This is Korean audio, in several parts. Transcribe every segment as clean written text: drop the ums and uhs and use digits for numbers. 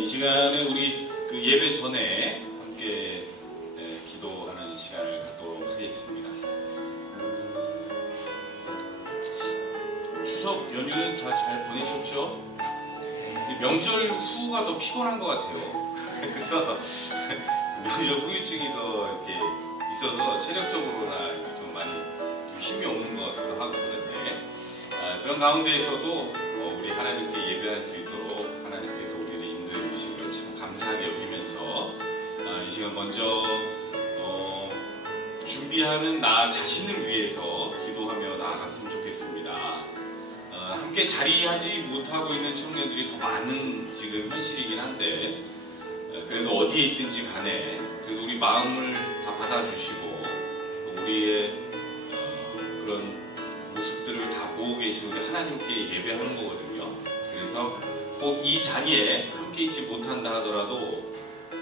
이 시간에 우리 그 예배 전에 함께 기도하는 시간을 갖도록 하겠습니다. 추석 연휴는 잘 보내셨죠? 명절 후가 더 피곤한 것 같아요. 그래서 명절 후유증이 더 이렇게 있어서 체력적으로나 좀 많이 힘이 없는 것 같기도 하고 그런데 그런 가운데에서도 우리 하나님께 예배할 수 있도록 하나님께서 우리를 인도해 주신 걸 참 감사하게 여기면서 이 시간 먼저 준비하는 나 자신을 위해서 기도하며 나아갔으면 좋겠습니다. 함께 자리하지 못하고 있는 청년들이 더 많은 지금 현실이긴 한데 그래도 어디에 있든지 간에 그래도 우리 마음을 다 받아주시고 우리의 그런 모습들을 다 보고 계신 우리 하나님께 예배하는 거거든요. 그래서 꼭 이 자리에 함께 있지 못한다 하더라도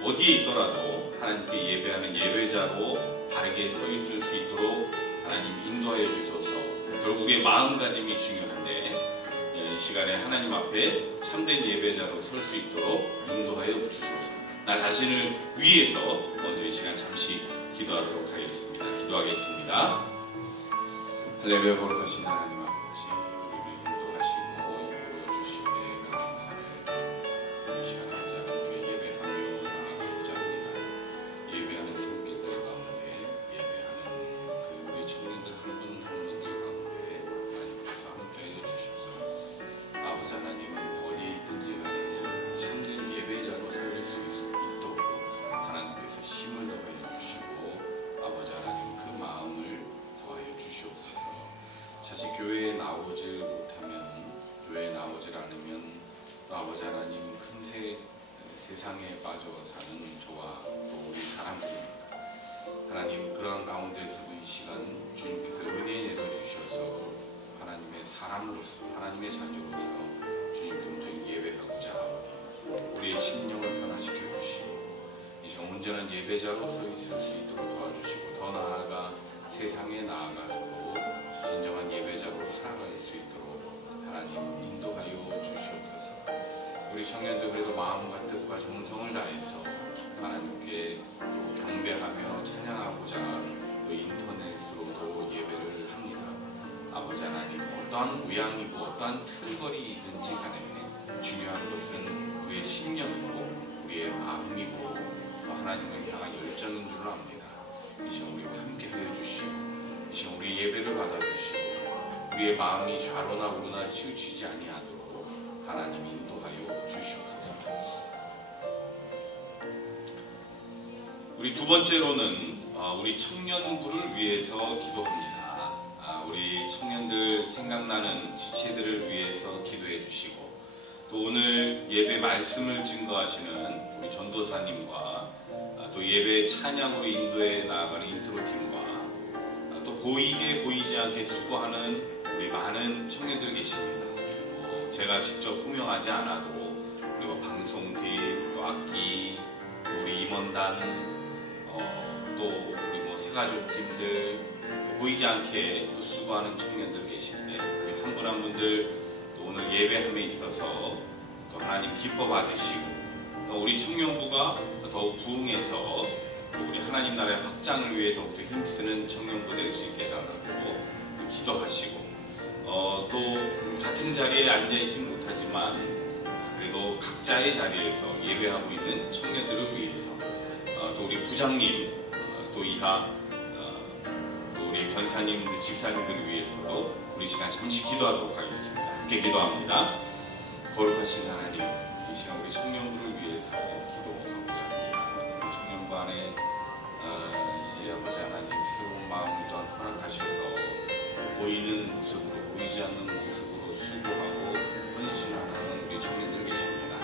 어디에 있더라도 하나님께 예배하는 예배자로 바르게 서 있을 수 있도록 하나님 인도하여 주소서. 결국 우리의 마음가짐이 중요한데 이 시간에 하나님 앞에 참된 예배자로 설 수 있도록 인도하여 주소서. 나 자신을 위해서 먼저 이 시간 잠시 기도하도록 하겠습니다. 기도하겠습니다. 할렐루야. 거룩하신 하나님 아버지, 우리를 인도하시고 이끌어주시기에 감사를 이 시간 아버지 하나님께 예배하며 나아가고자 합니다. 예배하는 손길들 가운데 예배하는 그 우리 청년들 한 분 한 분들 가운데 하나님께서 함께하여 주십시오. 아버지 하나님은 어디에 있든지 간에 참된 예배자로 설 수 있도록 하나님께서 힘을 더하여 주시고 아버지 하나님 그 마음을 더하여 주시옵소서. 자식 교회에 나오질 못하면, 교회에 나오질 않으면 또 아버지 하나님 금세 세상에 빠져 사는 저와 또 우리 사람들입니다. 하나님 그러한 가운데서도 이 시간 주님께서 은혜 내려주셔서 하나님의 사람으로서, 하나님의 자녀로서 주님 긍정히 예배하고자 하오니 우리의 심령을 변화시켜 주시고 이 시간 온전한 예배자로 서 있을 수 있도록 도와주시고 더 나아가 세상에 나아가서도 진정한 예배자로 살아갈 수 있도록 하나님 인도하여 주시옵소서. 우리 청년들 그래도 마음과 뜻과 정성을 다해서 하나님께 또 경배하며 찬양하고자 또 인터넷으로도 예배를 합니다. 아버지 하나님 어떠한 모양이고 어떠한 틀거리이든지 간에 중요한 것은 우리의 심령이고 우리의 마음이고 또 하나님을 향한 열정인 줄로 압니다. 이 시간 우리와 함께 해주시고 이 시간 우리 예배를 받아주시고 우리의 마음이 좌로나 우로나 치우치지 아니하도록 하나님 인도하여 주시옵소서. 우리 두 번째로는 우리 청년부를 위해서 기도합니다. 우리 청년들 생각나는 지체들을 위해서 기도해 주시고 또 오늘 예배 말씀을 증거하시는 우리 전도사님과 또 예배 찬양으로 인도해 나아가는 인트로팀과 또 보이게 보이지 않게 수고하는 우리 많은 청년들 계십니다. 제가 직접 호명하지 않아도 그리고 방송팀, 또 악기, 또 우리 임원단, 또 우리 새가족팀들 보이지 않게 또 수고하는 청년들 계신데 우리 한 분 한 분들 또 오늘 예배함에 있어서 또 하나님 기뻐 받으시고 또 우리 청년부가 더욱 부흥해서 우리 하나님 나라의 확장을 위해 더욱더 힘쓰는 청년부 될 수 있게 해달라고 기도하시고 또 같은 자리에 앉아있지 못하지만 그래도 각자의 자리에서 예배하고 있는 청년들을 위해서 또 우리 부장님 또 이하 또 우리 변사님들 집사님들을 위해서도 우리 시간 잠시 기도하도록 하겠습니다. 함께 기도합니다. 거룩하신 하나님, 이 시간 우리 청년부를 위해서 기도하고자 합니다. 청년부 안에 이제 아버지 하나님 새로운 마음 또한 허락하셔서 보이는 모습으로 보이지 않는 모습으로 수고하고 헌신하는 우리 청년들 계십니다.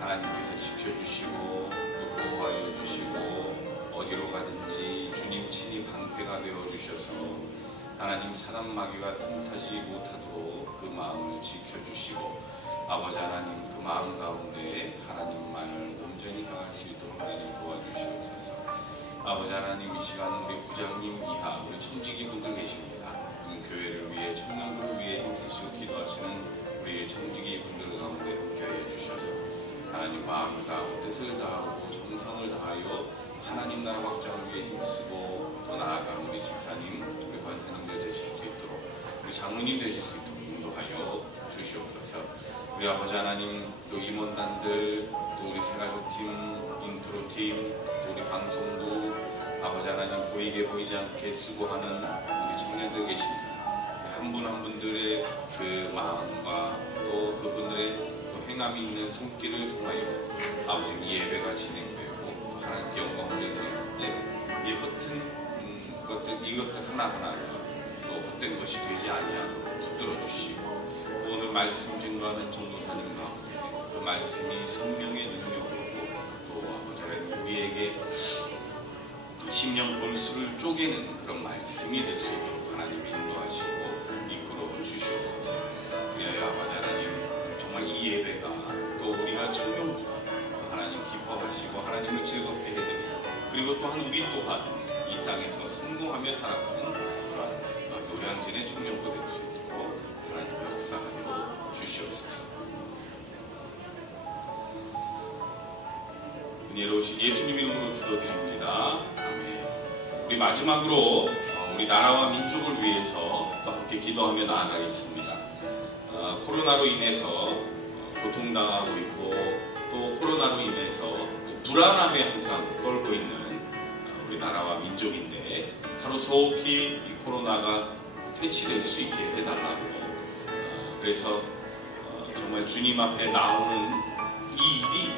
하나님께서 지켜주시고 또 보호하여 주시고 어디로 가든지 주님 친히 방패가 되어 주셔서 하나님 사단 마귀가 틈타지 못하도록 그 마음을 지켜주시고 아버지 하나님 그 마음 가운데 하나님만을 온전히 향할 수 있도록 하나님 도와주시옵소서. 아버지 하나님 이 시간 우리 부장님 이하 우리 청지기 분들 계십니다. 교회를 위해 청년부를 위해 힘쓰시고 기도하시는 우리 청지기 분들 가운데 함께하여 주셔서 하나님 마음을 다하고 뜻을 다하고 정성을 다하여 하나님 나라 확장을 위해 힘쓰고 더 나아가 우리 집사님, 우리 권사님들 되실 수 있도록, 우리 장로님 되실 수 있도록 인도하여 주시옵소서. 우리 아버지 하나님, 또 임원단들, 또 우리 새가족팀, 인트로팀, 또 우리 방송부, 아버지 하나님 보이게 보이지 않게 수고하는 우리 청년들 계십니다. 한 분 한 분들의 그 마음과 또 그분들의 또 행함이 있는 손길을 통하여 아버지 이 예배가 진행되고 하나님께 영광을 올려드리는데 이 헛된 것들, 이것들 하나하나 또 헛된 것이 되지 아니하도록 붙들어 주시고, 오늘 말씀 증거하는 전도사님과 아버지 그 말씀이 성령의 능력으로 또 아버지 하나님 우리에게 심령 골수를 쪼개는 그런 말씀이 될 수 있도록 하나님이 인도하시고 이끌어 주시옵소서. 그리하여 아버지 하나님, 정말 이 예배가 또 우리가 청년부가 하나님 기뻐하시고 하나님을 즐겁게 해드리고, 그리고 또한 우리 또한 이 땅에서 성공하며 살아가는 그러한 노량진의 청년부 될 수 있도록 하나님 역사하여 주시옵소서. 은혜로우신 예수님 이름으로 기도드립니다. 아멘. 우리 마지막으로 우리 나라와 민족을 위해서 또 함께 기도하며 나아가겠습니다. 코로나로 인해서 고통당하고 있고 또 코로나로 인해서 불안함에 항상 떨고 있는 우리 나라와 민족인데, 하루속히 이 코로나가 퇴치될 수 있게 해달라고, 그래서 정말 주님 앞에 나오는 이 일이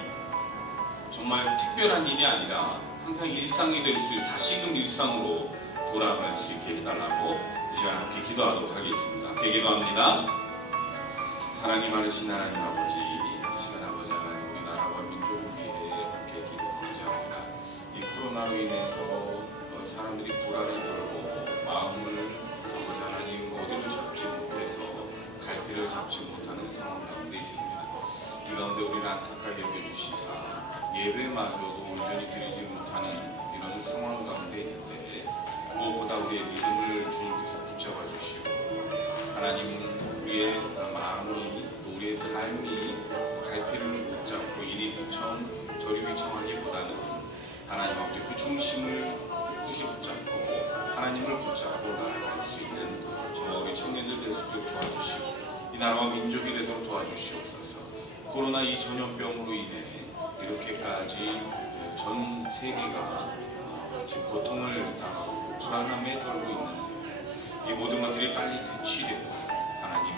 정말 특별한 일이 아니라 항상 일상이 될 수 있고 다시금 일상으로 돌아갈 수 있게 해달라고 이 시간 함께 기도하도록 하겠습니다. 함께 기도합니다. 사랑이 많으신 하나님 아버지, 이 시간 아버지 하나님 우리나라와 민족을 위해 함께 기도하고자 합니다. 이 코로나로 인해서 사람들이 불안을 떨고 마음을 아버지 하나님 어디로 잡지 못해서 갈피를 잡지 못하는 상황 가운데 있습니다. 이 가운데 우리를 안타깝게 여겨주시사 예배마저도 온전히 드리지 못하는 이런 상황 가운데 있는데, 무엇보다 우리의 믿음을 주님께서 붙잡아 주시고 하나님 우리의 마음이 또 우리의 삶이 갈피를 못 잡고 이리 귀청 저리 귀청하기보다는 하나님 아버지 그 중심을 굳이 붙잡고 하나님을 붙잡고 나아갈 수 있는 정말 우리 청년들 될 수 있도록 도와주시고 이 나라와 민족이 되도록 도와주시옵소서. 코로나 이 전염병으로 인해 이렇게까지 전 세계가 지금 고통을 당하고 불안함에 떨고 있는데, 이 모든 것들이 빨리 퇴치되고 하나님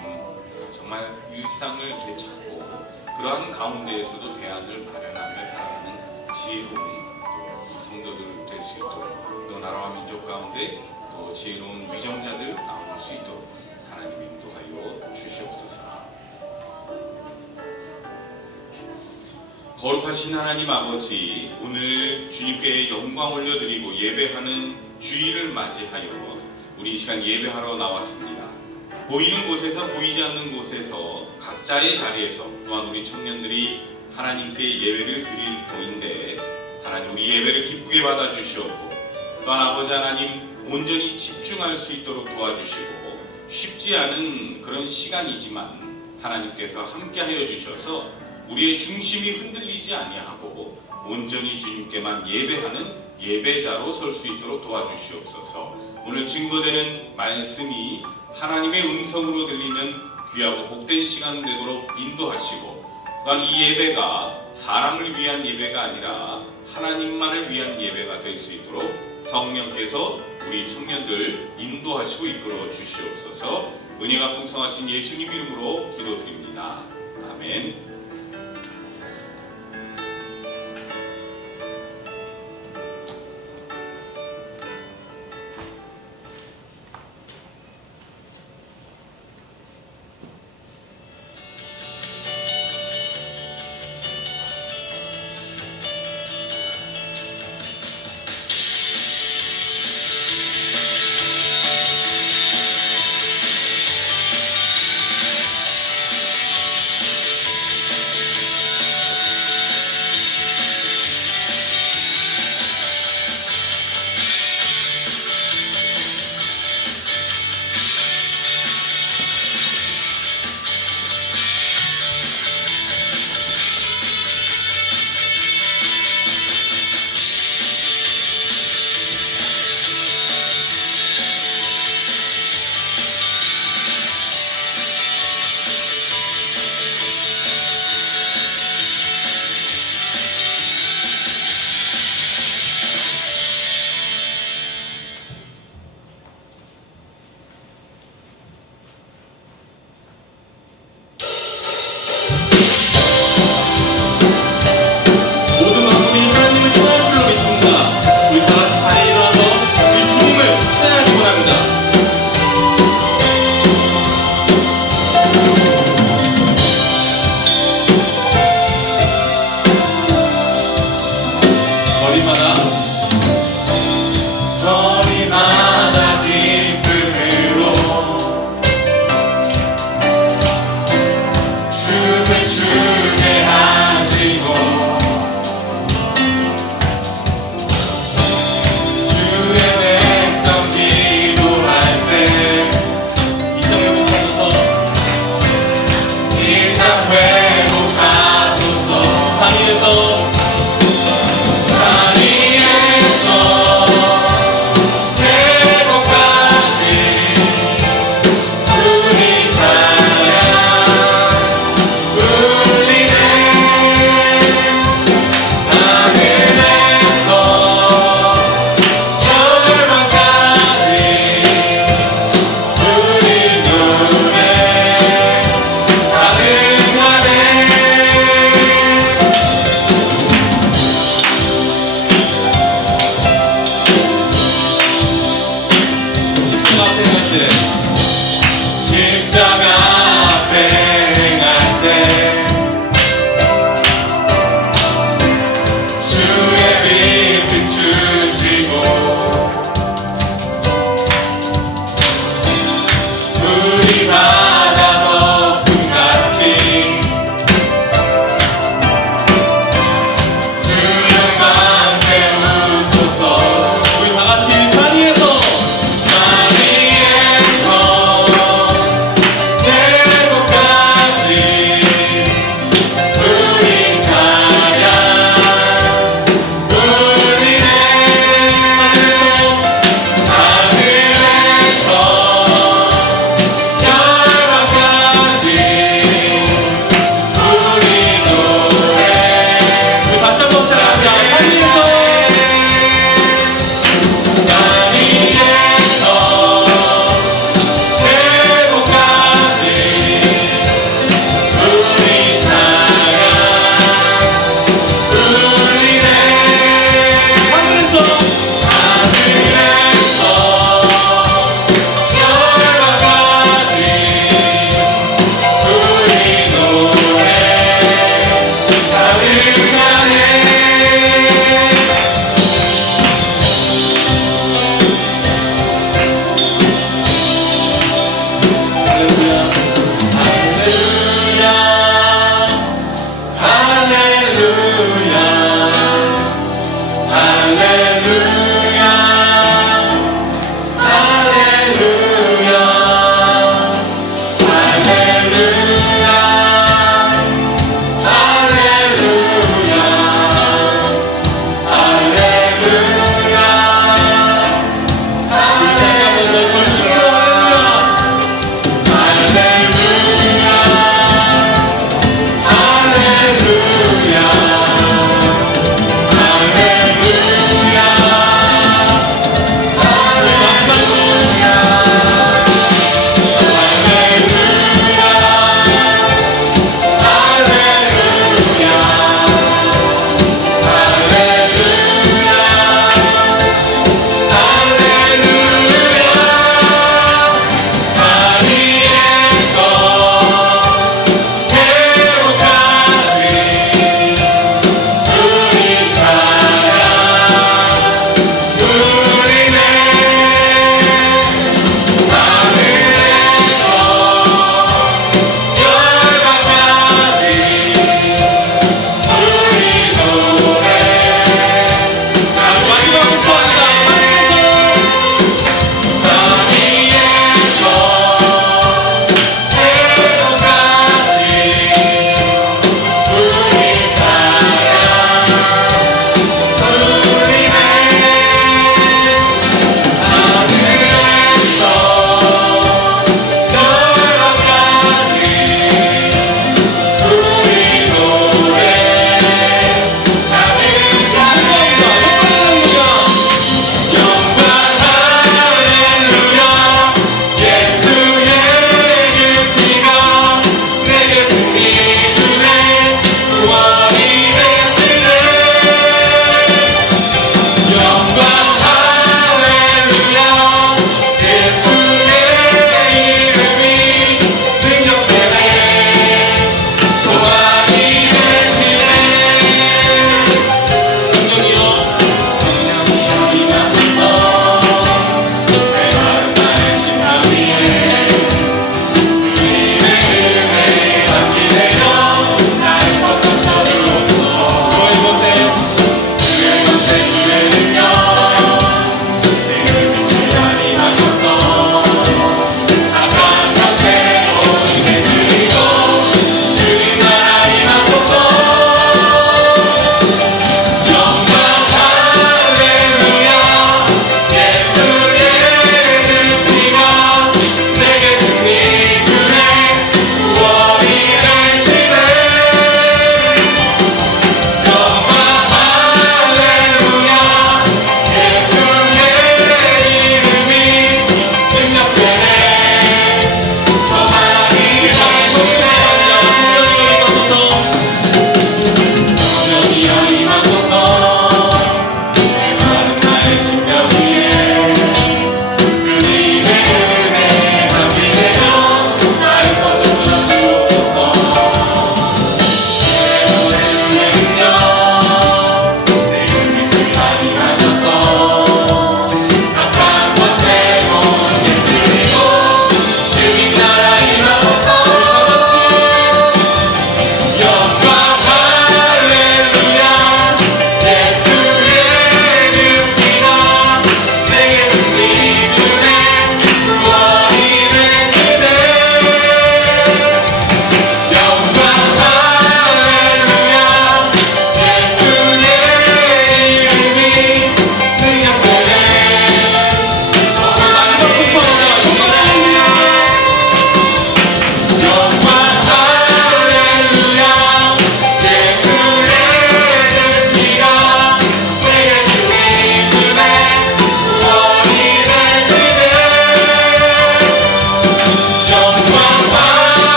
정말 일상을 되찾고 그러한 가운데에서도 대안을 마련하며 살아가는 지혜로운 성도들 될 수 있도록, 또 나라와 민족 가운데 또 지혜로운 위정자들 나올 수 있도록 하나님 인도하여 주시옵소서. 거룩하신 하나님 아버지, 오늘 주님께 영광 올려드리고 예배하는 주일을 맞이하여 우리 이 시간 예배하러 나왔습니다. 보이는 곳에서 보이지 않는 곳에서 각자의 자리에서 또한 우리 청년들이 하나님께 예배를 드릴 터인데, 하나님 우리 예배를 기쁘게 받아주시옵고 또한 아버지 하나님 온전히 집중할 수 있도록 도와주시고, 쉽지 않은 그런 시간이지만 하나님께서 함께하여 주셔서 우리의 중심이 흔들리지 아니하고 온전히 주님께만 예배하는 예배자로 설 수 있도록 도와주시옵소서. 오늘 증거되는 말씀이 하나님의 음성으로 들리는 귀하고 복된 시간 되도록 인도하시고, 또한 이 예배가 사람을 위한 예배가 아니라 하나님만을 위한 예배가 될 수 있도록 성령께서 우리 청년들 인도하시고 이끌어 주시옵소서. 은혜가 풍성하신 예수님 이름으로 기도드립니다. 아멘.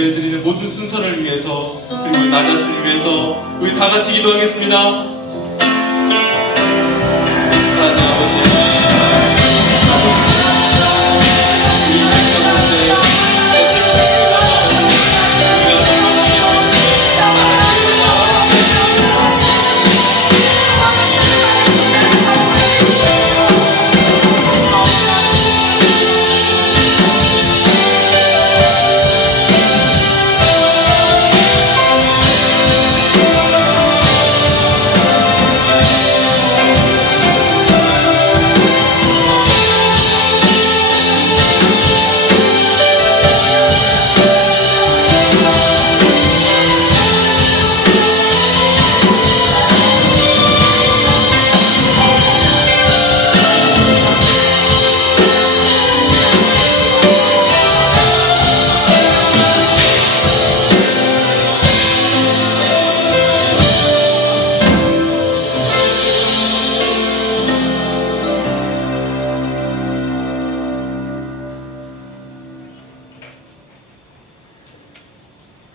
예배 드리는 모든 순서를 위해서, 그리고 나 자신을 위해서 우리 다 같이 기도하겠습니다. 하나님 아버지, 우리 인생 가운데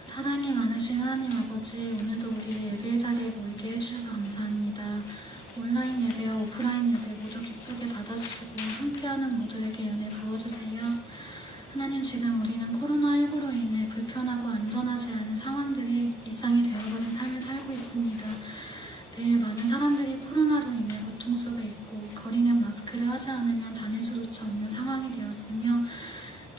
사랑이 많으신 하나님 아버지, 오늘도 우리를 예배 자리에 모이게 해주셔서 감사합니다. 온라인 예배와 오프라인 예배 모두 기쁘게 받아주시고 함께하는 모두에게 은혜 부어주세요. 하나님, 지금 우리는 코로나19로 인해 불편하고 안전하지 않은 상황들이 일상이 되어가는 삶을 살고 있습니다. 매일 많은 사람들이 코로나로 인해 고통 속에 있고 거리 내 마스크를 하지 않으면 다닐 수조차 없는 상황이 되었으며,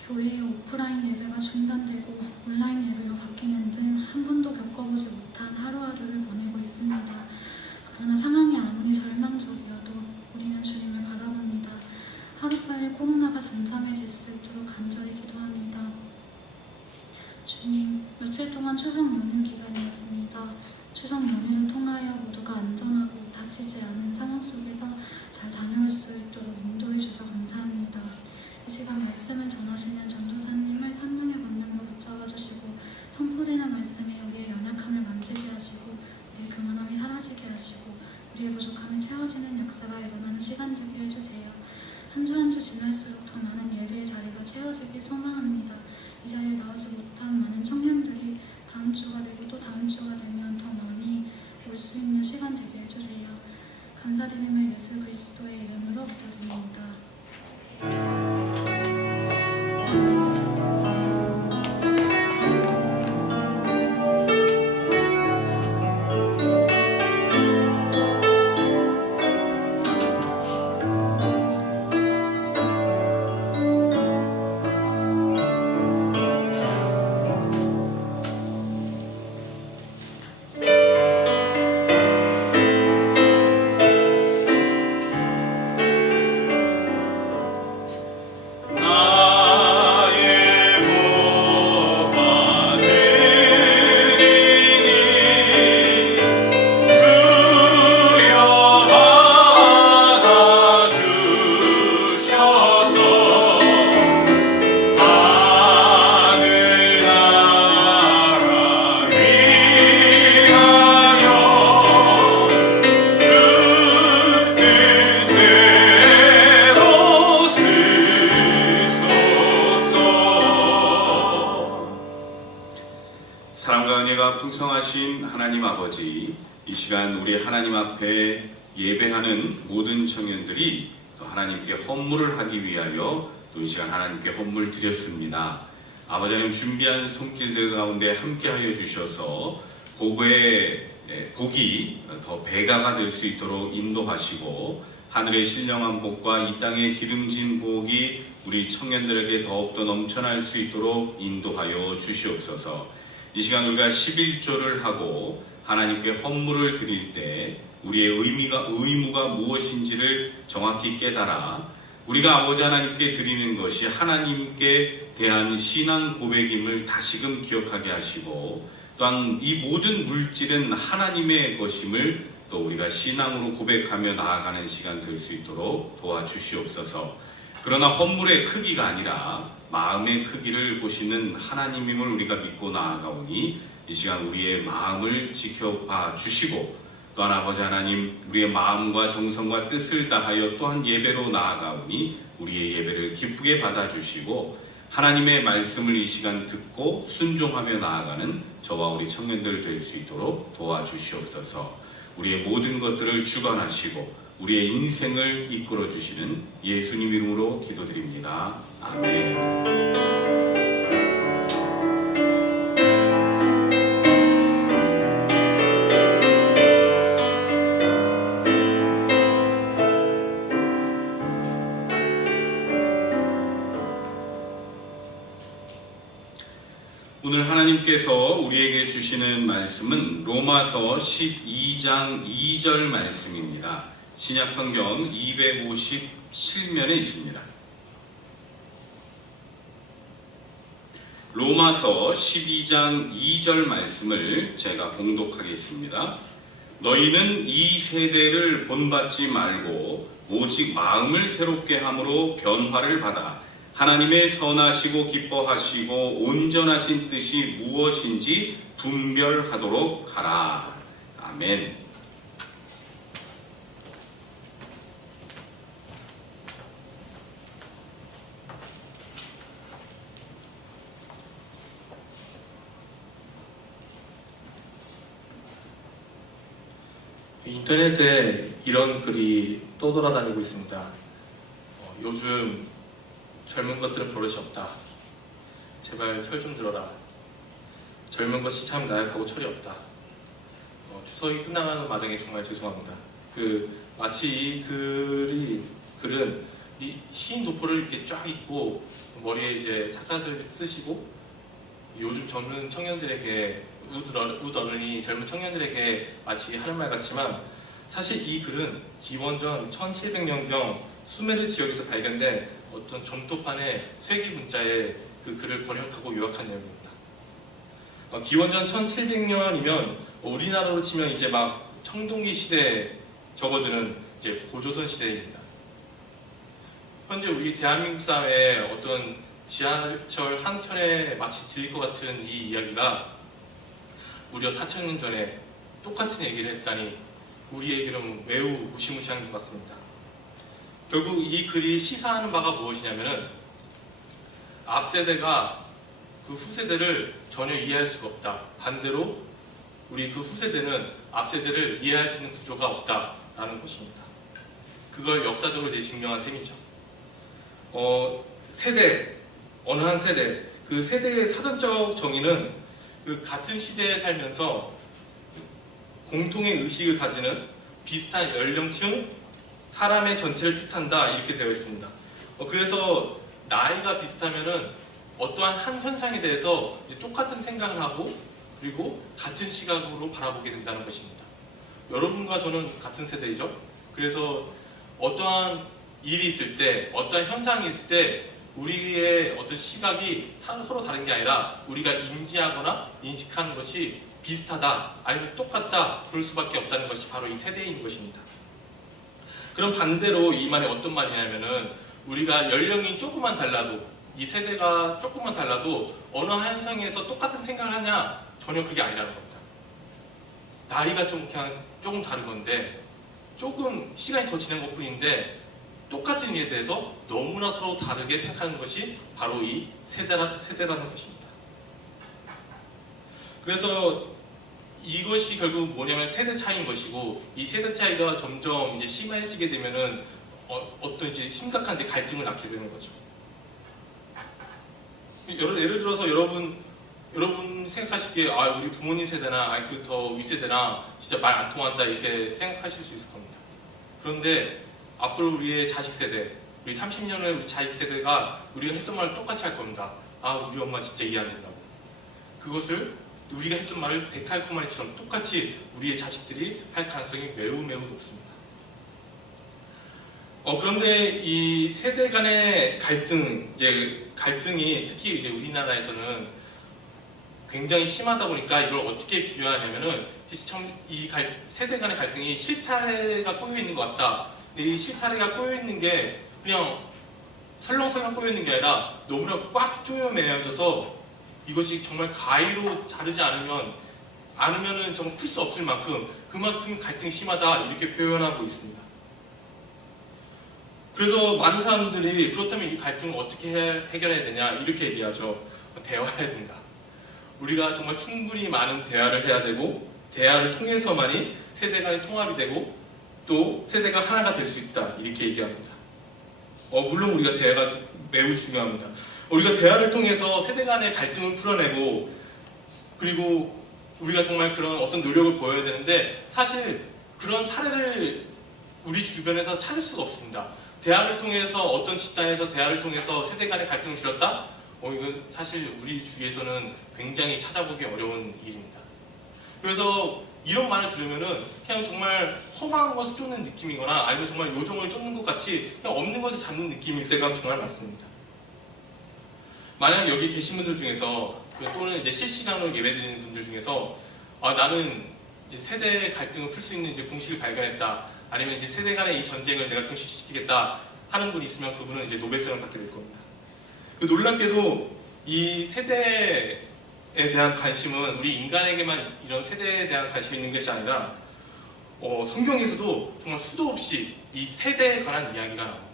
교회의 오프라인 예배가 중단되고 온라인 예배로 바뀌는 등 한 번도 겪어보지 못한 하루하루를 보내고 있습니다. 그러나 상황이 아무리 절망적이어도 우리는 주님을 바라봅니다. 하루빨리 코로나가 잠잠해질 수 있도록 간절히 기도합니다. 주님, 며칠 동안 추석 연휴 기간이었습니다. 추석 연휴를 통하여 모두가 안전하고 다치지 않은 상황 속에서 잘 다녀올 수 있도록 인도해 주셔서 감사합니다. 이 시간 말씀을 전하시는 전도사님을 성령의 권능으로 붙잡아 주시고, 선포되는 말씀에 우리의 연약함을 만지게 하시고 우리의 교만함이 사라지게 하시고 우리의 부족함이 채워지는 역사가 일어나는 시간 되게 해주세요. 한 주 한 주 지날수록 더 많은 예배의 자리가 채워지길 소망합니다. 이 자리에 나오지 못한 많은 청년들이 다음 주가 되고 또 다음 주가 되면 더 많이 올 수 있는 시간 되게 해주세요. 감사드리며 예수 그리스도의 이름으로 기도드립니다. 사랑과 은혜가 풍성하신 하나님 아버지, 이 시간 우리 하나님 앞에 예배하는 모든 청년들이 또 하나님께 헌물을 하기 위하여 또 이 시간 하나님께 헌물 드렸습니다. 아버지 하나님, 준비한 손길들 가운데 함께하여 주셔서 복이 더 배가가 될 수 있도록 인도하시고, 하늘의 신령한 복과 이 땅의 기름진 복이 우리 청년들에게 더욱더 넘쳐날 수 있도록 인도하여 주시옵소서. 이 시간 우리가 11조를 하고 하나님께 헌물을 드릴 때 우리의 의무가 무엇인지를 정확히 깨달아 우리가 아버지 하나님께 드리는 것이 하나님께 대한 신앙 고백임을 다시금 기억하게 하시고, 또한 이 모든 물질은 하나님의 것임을 또 우리가 신앙으로 고백하며 나아가는 시간 될 수 있도록 도와주시옵소서. 그러나 헌물의 크기가 아니라 마음의 크기를 보시는 하나님임을 우리가 믿고 나아가오니, 이 시간 우리의 마음을 지켜봐 주시고, 또한 아버지 하나님, 우리의 마음과 정성과 뜻을 다하여 또한 예배로 나아가오니 우리의 예배를 기쁘게 받아주시고, 하나님의 말씀을 이 시간 듣고 순종하며 나아가는 저와 우리 청년들 될 수 있도록 도와주시옵소서. 우리의 모든 것들을 주관하시고 우리의 인생을 이끌어 주시는 예수님 이름으로 기도드립니다. 아멘. 오늘 하나님께서 우리에게 주시는 말씀은 로마서 12장 2절 말씀입니다. 신약성경 257면에 있습니다. 로마서 12장 2절 말씀을 제가 봉독하겠습니다. 너희는 이 세대를 본받지 말고 오직 마음을 새롭게 함으로 변화를 받아 하나님의 선하시고 기뻐하시고 온전하신 뜻이 무엇인지 분별하도록 하라. 아멘. 인터넷에 이런 글이 떠돌아다니고 있습니다. 요즘 젊은 것들은 버릇이 없다. 제발 철 좀 들어라. 젊은 것이 참 나약하고 철이 없다. 추석이 끝나가는 마당에 정말 죄송합니다. 마치 이 글은 이 흰 도포를 이렇게 쫙 입고 머리에 이제 사갓을 쓰시고 요즘 젊은 청년들에게 웃어른이 젊은 청년들에게 마치 하는 말 같지만 사실 이 글은 기원전 1700년경 수메르 지역에서 발견된 어떤 점토판의 쇠기 문자에 그 글을 번역하고 요약한 내용입니다. 기원전 1700년이면 우리나라로 치면 이제 막 청동기 시대에 접어드는 이제 고조선 시대입니다. 현재 우리 대한민국 사회의 어떤 지하철 한켠에 마치 들릴 것 같은 이 이야기가 무려 4,000년 전에 똑같은 얘기를 했다니 우리에게는 매우 무시무시한 것 같습니다. 결국 이 글이 시사하는 바가 무엇이냐면은 앞 세대가 그 후세대를 전혀 이해할 수가 없다. 반대로 우리 그 후세대는 앞 세대를 이해할 수 있는 구조가 없다라는 것입니다. 그걸 역사적으로 이제 증명한 셈이죠. 세대, 어느 한 세대, 그 세대의 사전적 정의는 그 같은 시대에 살면서 공통의 의식을 가지는 비슷한 연령층 사람의 전체를 뜻한다 이렇게 되어 있습니다. 그래서 나이가 비슷하면은 어떠한 한 현상에 대해서 이제 똑같은 생각을 하고 그리고 같은 시각으로 바라보게 된다는 것입니다. 여러분과 저는 같은 세대이죠. 그래서 어떠한 일이 있을 때, 어떠한 현상이 있을 때 우리의 어떤 시각이 서로 다른 게 아니라 우리가 인지하거나 인식하는 것이 비슷하다 아니면 똑같다 그럴 수밖에 없다는 것이 바로 이 세대인 것입니다. 그럼 반대로 이 말이 어떤 말이냐면은 우리가 연령이 조금만 달라도 이 세대가 조금만 달라도 어느 현상에서 똑같은 생각을 하냐 전혀 그게 아니라는 겁니다. 나이가 좀 그냥 조금 다른 건데 조금 시간이 더 지난 것뿐인데 똑같은 일에 대해서 너무나 서로 다르게 생각하는 것이 바로 이 세대라는 것입니다. 그래서 이것이 결국 뭐냐면 세대 차이인 것이고 이 세대 차이가 점점 이제 심해지게 되면은 어떤 이제 심각한 이제 갈등을 낳게 되는 거죠. 예를 들어서 여러분 생각하시기에 우리 부모님 세대나 그 더 윗세대나 진짜 말 안 통한다 이렇게 생각하실 수 있을 겁니다. 그런데 앞으로 우리의 자식 세대, 우리 30년 후에 우리 자식 세대가 우리가 했던 말을 똑같이 할 겁니다. 우리 엄마 진짜 이해 안 된다고. 그것을 우리가 했던 말을 데칼코마니처럼 똑같이 우리의 자식들이 할 가능성이 매우 높습니다. 그런데 이 세대 간의 갈등이 특히 이제 우리나라에서는 굉장히 심하다 보니까 이걸 어떻게 비교하냐면은 이 세대 간의 갈등이 실타래가 꼬여 있는 것 같다. 근데 이 실타래가 꼬여 있는 게 그냥 설렁설렁 꼬여 있는 게 아니라 너무나 꽉 조여 매여져서 이것이 정말 가위로 자르지 않으면은 정말 풀 수 없을 만큼 그만큼 갈등이 심하다 이렇게 표현하고 있습니다. 그래서 많은 사람들이 그렇다면 이 갈등을 어떻게 해결해야 되냐 이렇게 얘기하죠. 대화해야 된다. 우리가 정말 충분히 많은 대화를 해야 되고 대화를 통해서만이 세대 간의 통합이 되고 또 세대가 하나가 될 수 있다 이렇게 얘기합니다. 물론 우리가 대화가 매우 중요합니다. 우리가 대화를 통해서 세대 간의 갈등을 풀어내고 그리고 우리가 정말 그런 어떤 노력을 보여야 되는데 사실 그런 사례를 우리 주변에서 찾을 수가 없습니다. 대화를 통해서 어떤 집단에서 대화를 통해서 세대 간의 갈등을 줄였다? 이건 사실 우리 주위에서는 굉장히 찾아보기 어려운 일입니다. 그래서 이런 말을 들으면은 그냥 정말 험한 것을 쫓는 느낌이거나 아니면 정말 요정을 쫓는 것 같이 그냥 없는 것을 잡는 느낌일 때가 정말 많습니다. 만약 여기 계신 분들 중에서 또는 이제 실시간으로 예배드리는 분들 중에서 나는 이제 세대 갈등을 풀 수 있는 이제 공식을 발견했다. 아니면 이제 세대 간의 이 전쟁을 내가 종식시키겠다 하는 분이 있으면 그분은 이제 노벨상을 받게 될 겁니다. 놀랍게도 이 세대에 대한 관심은 우리 인간에게만 이런 세대에 대한 관심이 있는 것이 아니라 성경에서도 정말 수도 없이 이 세대에 관한 이야기가 나옵니다.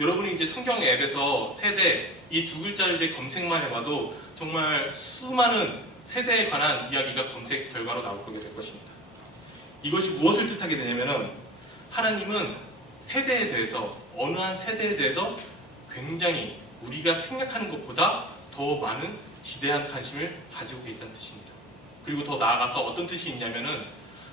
여러분이 이제 성경 앱에서 세대 이 두 글자를 이제 검색만 해봐도 정말 수많은 세대에 관한 이야기가 검색 결과로 나올 거게 될 것입니다. 이것이 무엇을 뜻하게 되냐면은 하나님은 세대에 대해서 어느 한 세대에 대해서 굉장히 우리가 생각하는 것보다 더 많은 지대한 관심을 가지고 계시다는 뜻입니다. 그리고 더 나아가서 어떤 뜻이 있냐면은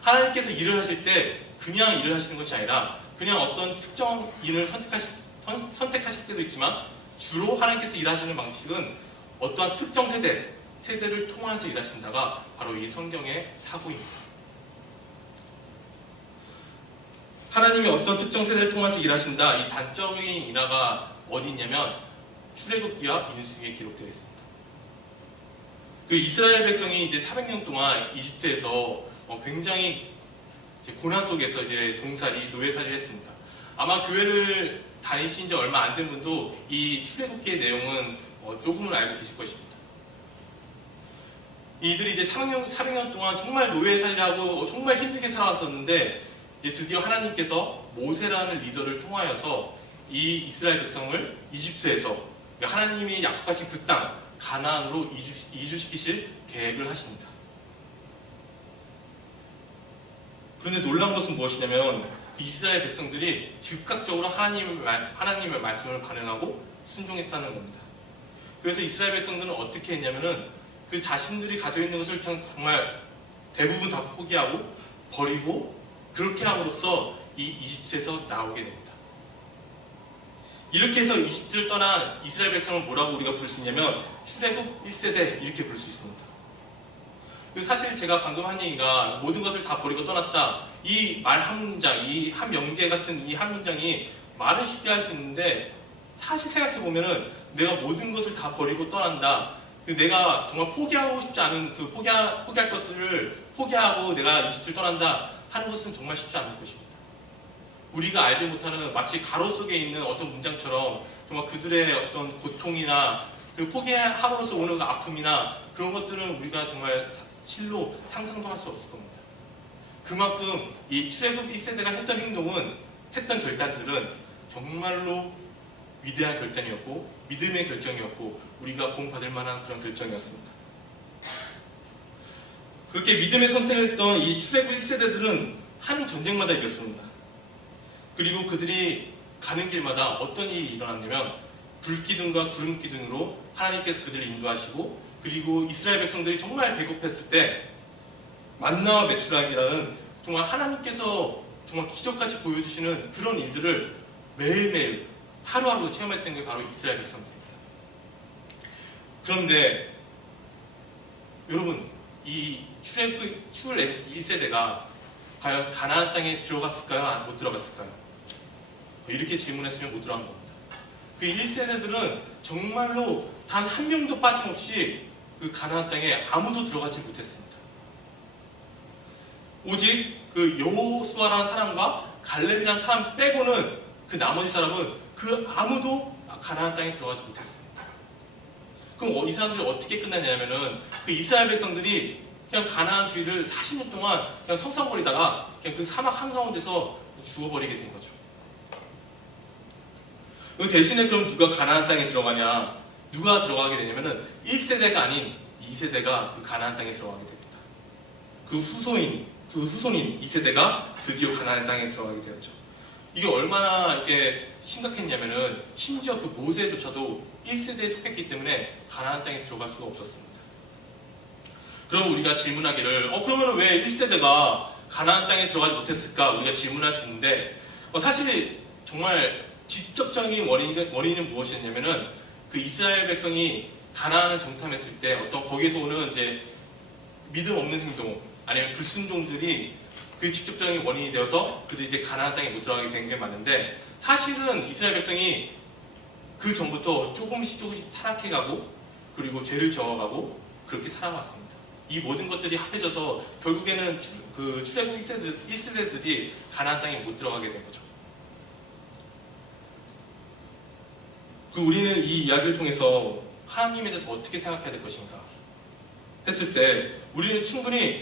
하나님께서 일을 하실 때 그냥 일을 하시는 것이 아니라 그냥 어떤 특정 일을 선택하실 때도 있지만 주로 하나님께서 일하시는 방식은 어떠한 특정 세대를 통해서 일하신다가 바로 이 성경의 사고입니다. 하나님이 어떤 특정 세대를 통해서 일하신다 이 단적인 일화가 어디 있냐면 출애굽기와 민수기에 기록되어 있습니다. 그 이스라엘 백성이 이제 400년 동안 이집트에서 굉장히 이제 고난 속에서 이제 종살이, 노예살이를 했습니다. 아마 교회를 다니신 지 얼마 안 된 분도 이 출애굽기의 내용은 조금은 알고 계실 것입니다. 이들이 이제 400년 동안 정말 노예살이를 하고 정말 힘들게 살아왔었는데 이제 드디어 하나님께서 모세라는 리더를 통하여서 이 이스라엘 백성을 이집트에서 하나님이 약속하신 그 땅 가나안으로 이주시키실 계획을 하십니다. 그런데 놀라운 것은 무엇이냐면 이스라엘 백성들이 즉각적으로 하나님의 말씀을 반응하고 순종했다는 겁니다. 그래서 이스라엘 백성들은 어떻게 했냐면은 그 자신들이 가지고 있는 것을 그냥 정말 대부분 다 포기하고 버리고 그렇게 함으로써 이 이집트에서 나오게 됩니다. 이렇게 해서 이집트를 떠난 이스라엘 백성을 뭐라고 우리가 부를 수 있냐면 출애굽 1세대 이렇게 부를 수 있습니다. 사실 제가 방금 한 얘기가 모든 것을 다 버리고 떠났다 이 말 한 문장, 이 한 명제 같은 이 한 문장이 말은 쉽게 할 수 있는데 사실 생각해보면은 내가 모든 것을 다 버리고 떠난다 내가 정말 포기하고 싶지 않은 그 포기할 것들을 포기하고 내가 이집트를 떠난다 하는 것은 정말 쉽지 않은 것입니다. 우리가 알지 못하는 마치 가로 속에 있는 어떤 문장처럼 정말 그들의 어떤 고통이나 그리고 포기함으로써 오는 그 아픔이나 그런 것들은 우리가 정말 실로 상상도 할 수 없을 겁니다. 그만큼 이 출애굽 1세대가 했던 행동은 했던 결단들은 정말로 위대한 결단이었고 믿음의 결정이었고 우리가 본받을 만한 그런 결정이었습니다. 그렇게 믿음의 선택을 했던 이 출애굽 1세대들은 한 전쟁마다 이겼습니다. 그리고 그들이 가는 길마다 어떤 일이 일어났냐면 불기둥과 구름기둥으로 하나님께서 그들을 인도하시고 그리고 이스라엘 백성들이 정말 배고팠을 때 만나와 메추라기라는 정말 하나님께서 정말 기적같이 보여주시는 그런 일들을 매일매일 하루하루 체험했던 게 바로 이스라엘 백성들입니다. 그런데 여러분 이 출애굽 1세대가 과연 가나안 땅에 들어갔을까요? 못 들어갔을까요? 이렇게 질문했으면 못 들어간 겁니다. 그 1세대들은 정말로 단 한 명도 빠짐없이 그 가나안 땅에 아무도 들어가지 못했습니다. 오직 그 여호수아라는 사람과 갈렙이라는 사람 빼고는 그 나머지 사람은 그 아무도 가나안 땅에 들어가지 못했습니다. 그럼 이 사람들이 어떻게 끝났냐면은 그 이스라엘 백성들이 그냥 가나안 주위를 40년 동안 그냥 성상거리다가 그냥 그 사막 한가운데서 죽어버리게 된 거죠. 그 대신에 그럼 누가 가나안 땅에 들어가냐? 누가 들어가게 되냐면은 1세대가 아닌 2세대가 그 가나안 땅에 들어가게 됩니다. 그 후손인 2세대가 드디어 가나안 땅에 들어가게 되었죠. 이게 얼마나 이렇게 심각했냐면은 심지어 그 모세조차도 1세대에 속했기 때문에 가나안 땅에 들어갈 수가 없었습니다. 그럼 우리가 질문하기를 그러면 왜 1세대가 가나안 땅에 들어가지 못했을까? 우리가 질문할 수 있는데 사실 정말 직접적인 원인은 무엇이었냐면은 그 이스라엘 백성이 가나안을 정탐했을 때 어떤 거기서 오는 이제 믿음 없는 행동 아니면 불순종들이 그 직접적인 원인이 되어서 그들이 이제 가나안 땅에 못 들어가게 된 게 맞는데 사실은 이스라엘 백성이 그 전부터 조금씩 타락해가고 그리고 죄를 저어가고 그렇게 살아왔습니다. 이 모든 것들이 합해져서 결국에는 그 출애굽 1세대들이 가나안 땅에 못 들어가게 된 거죠. 우리는 이 이야기를 통해서 하나님에 대해서 어떻게 생각해야 될 것인가 했을 때 우리는 충분히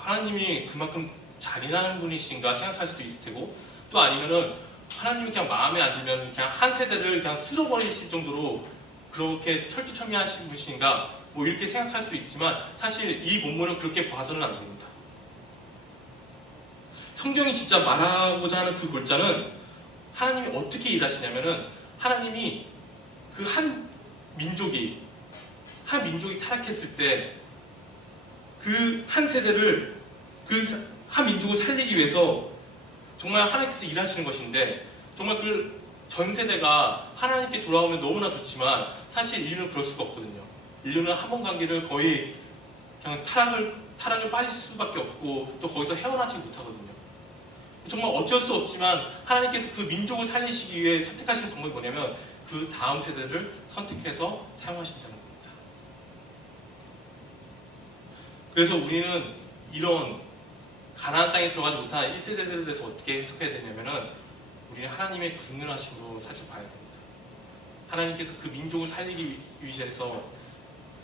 하나님이 그만큼 잔인한 분이신가 생각할 수도 있을 테고 또 아니면은 하나님이 그냥 마음에 안 들면 그냥 한 세대를 그냥 쓸어버리실 정도로 그렇게 철두철미하신 분이신가 뭐 이렇게 생각할 수도 있지만 사실 이 본문은 그렇게 봐서는 안 됩니다. 성경이 진짜 말하고자 하는 그 골자는 하나님이 어떻게 일하시냐면은 하나님이 그 한 민족이 타락했을 때 그 한 세대를 그 한 민족을 살리기 위해서 정말 하나님께서 일하시는 것인데 정말 그 전 세대가 하나님께 돌아오면 너무나 좋지만 사실 인류는 그럴 수가 없거든요. 인류는 한번 가기를 거의 그냥 타락을 빠질 수밖에 없고 또 거기서 헤어나지 못하거든요. 정말 어쩔 수 없지만 하나님께서 그 민족을 살리시기 위해 선택하시는 방법이 뭐냐면 그 다음 세대를 선택해서 사용하신다는 겁니다. 그래서 우리는 이런 가나안 땅에 들어가지 못한 1세대들에 대해서 어떻게 해석해야 되냐면은 우리는 하나님의 긍휼하심으로 사실 봐야 됩니다. 하나님께서 그 민족을 살리기 위해서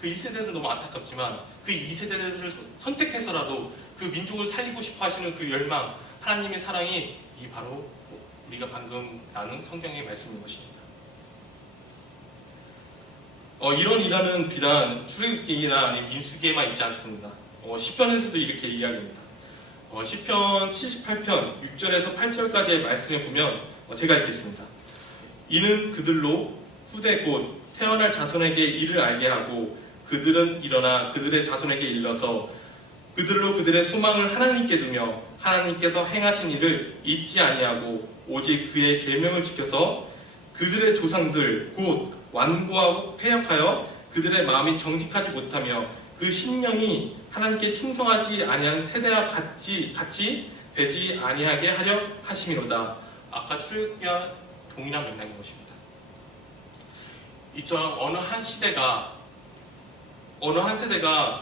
그 1세대들은 너무 안타깝지만 그 2세대들을 선택해서라도 그 민족을 살리고 싶어 하시는 그 열망, 하나님의 사랑이 이 바로 우리가 방금 나눈 성경의 말씀인 것입니다. 이런 비단 출애굽기나 아니면 민수기에만 있지 않습니다. 시편에서도 이렇게 이야기합니다. 시편 78편 6절에서 8절까지의 말씀에 보면 제가 읽겠습니다. 이는 그들로 후대 곧 태어날 자손에게 이를 알게 하고 그들은 일어나 그들의 자손에게 일러서 그들로 그들의 소망을 하나님께 두며 하나님께서 행하신 일을 잊지 아니하고 오직 그의 계명을 지켜서 그들의 조상들 곧 완고하고 패역하여 그들의 마음이 정직하지 못하며 그 심령이 하나님께 충성하지 아니한 세대와 같이 되지 아니하게 하려 하심이로다. 아까 출애굽기와 동일한 맥락인 것입니다. 이처럼 어느 한 세대가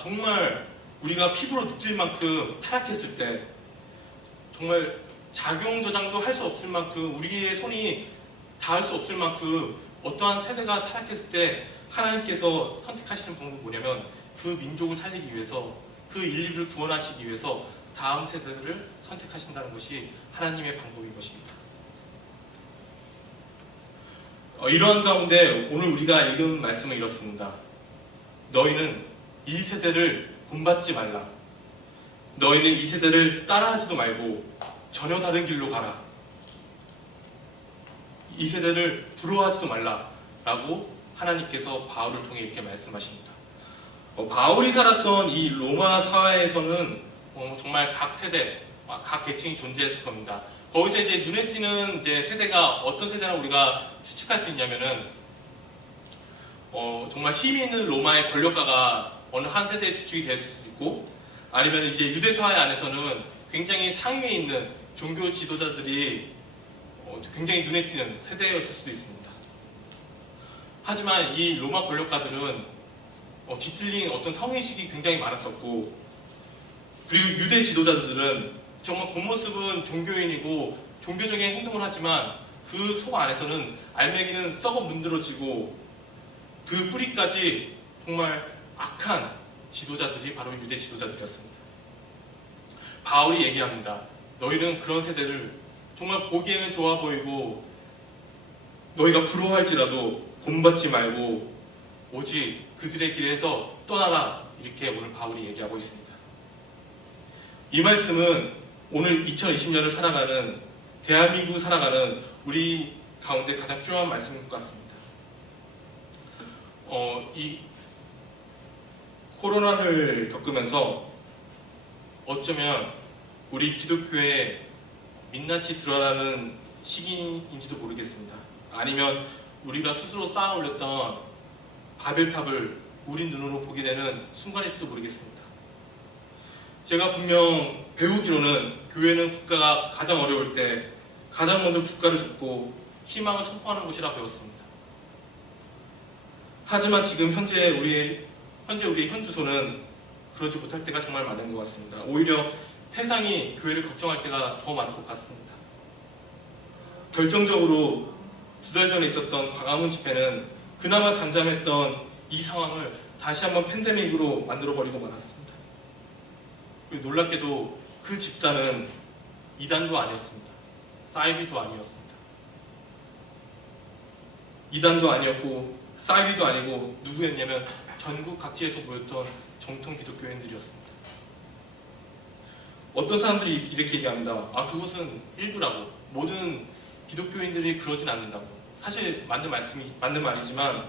정말 우리가 피부로 느낄 만큼 타락했을 때 정말 작용 저장도 할 수 없을 만큼 우리의 손이 닿을 수 없을 만큼 어떠한 세대가 타락했을 때 하나님께서 선택하시는 방법은 뭐냐면 그 민족을 살리기 위해서 그 인류를 구원하시기 위해서 다음 세대들을 선택하신다는 것이 하나님의 방법인 것입니다. 이러한 가운데 오늘 우리가 읽은 말씀은 이렇습니다. 너희는 이 세대를 본받지 말라. 너희는 이 세대를 따라하지도 말고 전혀 다른 길로 가라. 이 세대를 부러워하지도 말라 라고 하나님께서 바울을 통해 이렇게 말씀하십니다. 바울이 살았던 이 로마 사회에서는 정말 각 세대, 각 계층이 존재했을 겁니다. 거기서 이제 눈에 띄는 이제 세대가 어떤 세대라고 우리가 추측할 수 있냐면은 정말 힘이 있는 로마의 권력가가 어느 한 세대의 주축이 될 수도 있고 아니면 이제 유대 사회 안에서는 굉장히 상위에 있는 종교 지도자들이 굉장히 눈에 띄는 세대였을 수도 있습니다. 하지만 이 로마 권력가들은 뒤틀린 어떤 성의식이 굉장히 많았었고 그리고 유대 지도자들은 정말 겉모습은 종교인이고 종교적인 행동을 하지만 그 속 안에서는 알맹이는 썩어 문드러지고 그 뿌리까지 정말 악한 지도자들이 바로 유대 지도자들이었습니다. 바울이 얘기합니다. 너희는 그런 세대를 정말 보기에는 좋아 보이고 너희가 부러워할지라도 본받지 말고 오직 그들의 길에서 떠나라, 이렇게 오늘 바울이 얘기하고 있습니다. 이 말씀은 오늘 2020년을 살아가는, 대한민국 살아가는 우리 가운데 가장 필요한 말씀인 것 같습니다. 이 코로나를 겪으면서 어쩌면 우리 기독교에 민낯이 드러나는 시기인지도 모르겠습니다. 아니면 우리가 스스로 쌓아 올렸던 바벨탑을 우리 눈으로 보게 되는 순간일지도 모르겠습니다. 제가 분명 배우기로는 교회는 국가가 가장 어려울 때 가장 먼저 국가를 돕고 희망을 선포하는 곳이라 배웠습니다. 하지만 지금 현재 우리의 현주소는 그러지 못할 때가 정말 많은 것 같습니다. 오히려 세상이 교회를 걱정할 때가 더 많은 것 같습니다. 결정적으로 2달 전에 있었던 광화문 집회는 그나마 잠잠했던 이 상황을 다시 한번 팬데믹으로 만들어버리고 말았습니다. 그리고 놀랍게도 그 집단은 이단도 아니었습니다. 사이비도 아니었습니다. 이단도 아니었고 사이비도 아니고 누구였냐면 전국 각지에서 모였던 정통 기독교인들이었습니다. 어떤 사람들이 이렇게 얘기합니다. 그것은 일부라고. 모든 기독교인들이 그러진 않는다고. 사실 맞는 말이지만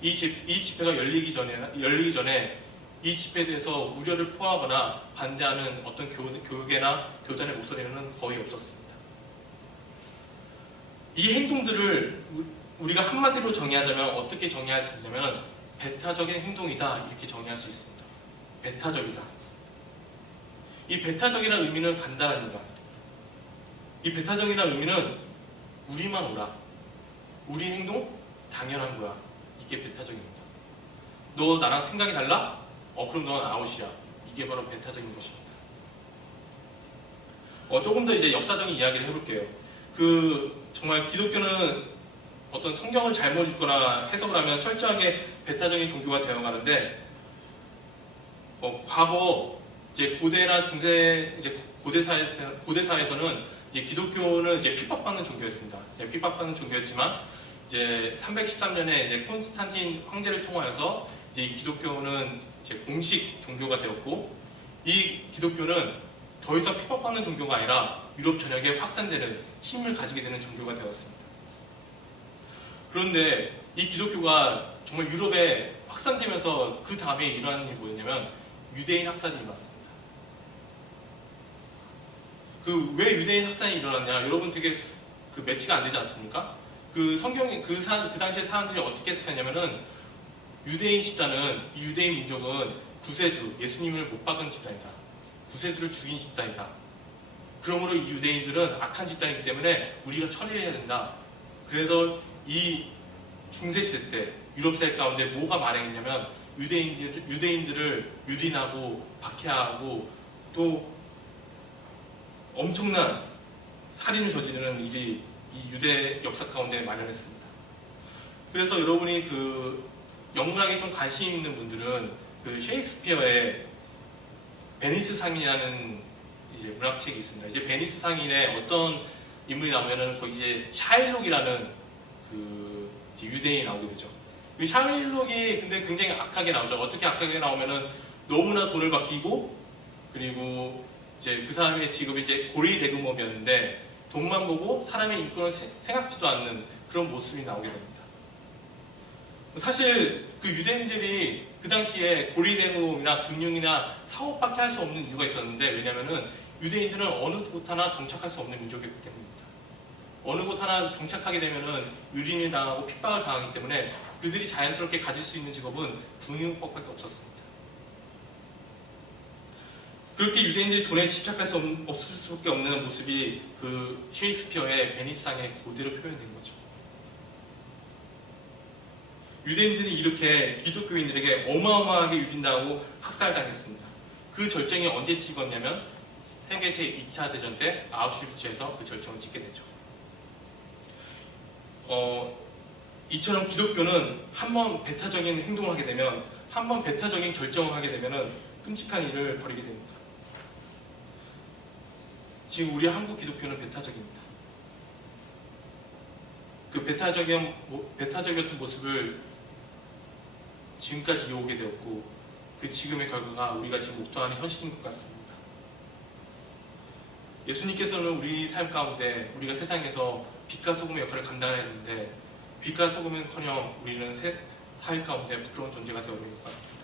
이 집회가 열리기 전에 이 집회에 대해서 우려를 포함하거나 반대하는 어떤 교회나 교단의 목소리는 거의 없었습니다. 이 행동들을 우리가 한마디로 정의하자면 어떻게 정의할 수 있냐면 배타적인 행동이다, 이렇게 정의할 수 있습니다. 배타적이다. 이 배타적이라는 의미는 간단합니다. 이 배타적이라는 의미는 우리만 오라. 우리 행동 당연한 거야. 이게 배타적입니다. 너 나랑 생각이 달라? 그럼 넌 아웃이야. 이게 바로 배타적인 것입니다. 조금 더 이제 역사적인 이야기를 해볼게요. 정말 기독교는 어떤 성경을 잘못 읽거나 해석을 하면 철저하게 배타적인 종교가 되어가는데, 과거 이제 고대나 중세 이제 고대사에서는 이제 기독교는 이제 핍박받는 종교였습니다. 핍박받는 종교였지만 이제 313년에 이제 콘스탄틴 황제를 통하여서 이제 기독교는 이제 공식 종교가 되었고, 이 기독교는 더 이상 핍박받는 종교가 아니라 유럽 전역에 확산되는 힘을 가지게 되는 종교가 되었습니다. 그런데 이 기독교가 정말 유럽에 확산되면서 그 다음에 일어나는 일이 뭐였냐면 유대인 확산이 일어났습니다. 왜 유대인 확산이 일어났냐? 여러분 되게 매치가 안 되지 않습니까? 성경이 그 당시에 사람들이 어떻게 생각했냐면은 유대인 집단은, 이 유대인 민족은 구세주, 예수님을 못 박은 집단이다. 구세주를 죽인 집단이다. 그러므로 이 유대인들은 악한 집단이기 때문에 우리가 처리를 해야 된다. 그래서 이 중세시대 때 유럽 사회 가운데 뭐가 만행했냐면 유대인들을 유린하고 박해하고 또 엄청난 살인을 저지르는 일이 이 유대 역사 가운데 만연했습니다. 그래서 여러분이 영문학에 좀 관심 있는 분들은 셰익스피어의 베니스 상인이라는 이제 문학책이 있습니다. 이제 베니스 상인에 어떤 인물이 나오면은 거기 이제 샤일록이라는 이제 유대인이 나오게 되죠. 이 샤일록이 근데 굉장히 악하게 나오죠. 어떻게 악하게 나오면은 너무나 돈을 받기고, 그리고 이제 그 사람의 직업이 이제 고리 대금업이었는데 돈만 보고 사람의 인권을 생각지도 않는 그런 모습이 나오게 됩니다. 사실 유대인들이 그 당시에 고리 대금이나 군용이나 사업밖에 할 수 없는 이유가 있었는데, 왜냐면은 유대인들은 어느 곳 하나 정착할 수 없는 민족이기 때문입니다. 어느 곳 하나 정착하게 되면은 유린을 당하고 핍박을 당하기 때문에 그들이 자연스럽게 가질 수 있는 직업은 군용법밖에 없었습니다. 그렇게 유대인들이 돈에 집착할 수 없을 수밖에 없는 모습이 셰익스피어의 베니스상에 그대로 표현된 거죠. 유대인들이 이렇게 기독교인들에게 어마어마하게 유린당하고 학살당했습니다. 그 절정이 언제 찍었냐면 세계 제2차 대전 때 아우슈비츠에서 그 절정을 찍게 되죠. 이처럼 기독교는 한번 배타적인 행동을 하게 되면, 한번 배타적인 결정을 하게 되면 끔찍한 일을 벌이게 됩니다. 지금 우리 한국 기독교는 배타적입니다. 그 배타적이었던 모습을 지금까지 이어오게 되었고, 그 지금의 결과가 우리가 지금 목도하는 현실인 것 같습니다. 예수님께서는 우리 삶 가운데 우리가 세상에서 빛과 소금의 역할을 감당해야 했는데, 빛과 소금은커녕 우리는 사회 가운데 부끄러운 존재가 되어버린 것 같습니다.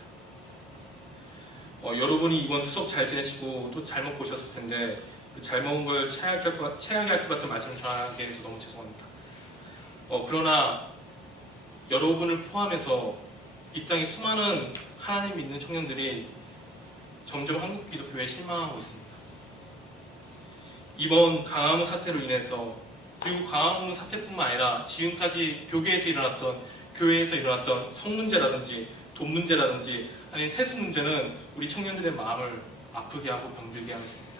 여러분이 이번 추석 잘 지내시고 또 잘 먹고 오셨을 텐데, 그 잘 먹은 걸 체하게 할 것 같은 말씀을 전하게 해서 너무 죄송합니다. 그러나 여러분을 포함해서 이 땅에 수많은 하나님 믿는 청년들이 점점 한국 기독교에 실망하고 있습니다. 이번 강화문 사태로 인해서, 그리고 강화문 사태뿐만 아니라 지금까지 교회에서 일어났던 성 문제라든지 돈 문제라든지 아니면 세습 문제는 우리 청년들의 마음을 아프게 하고 병들게 하였습니다.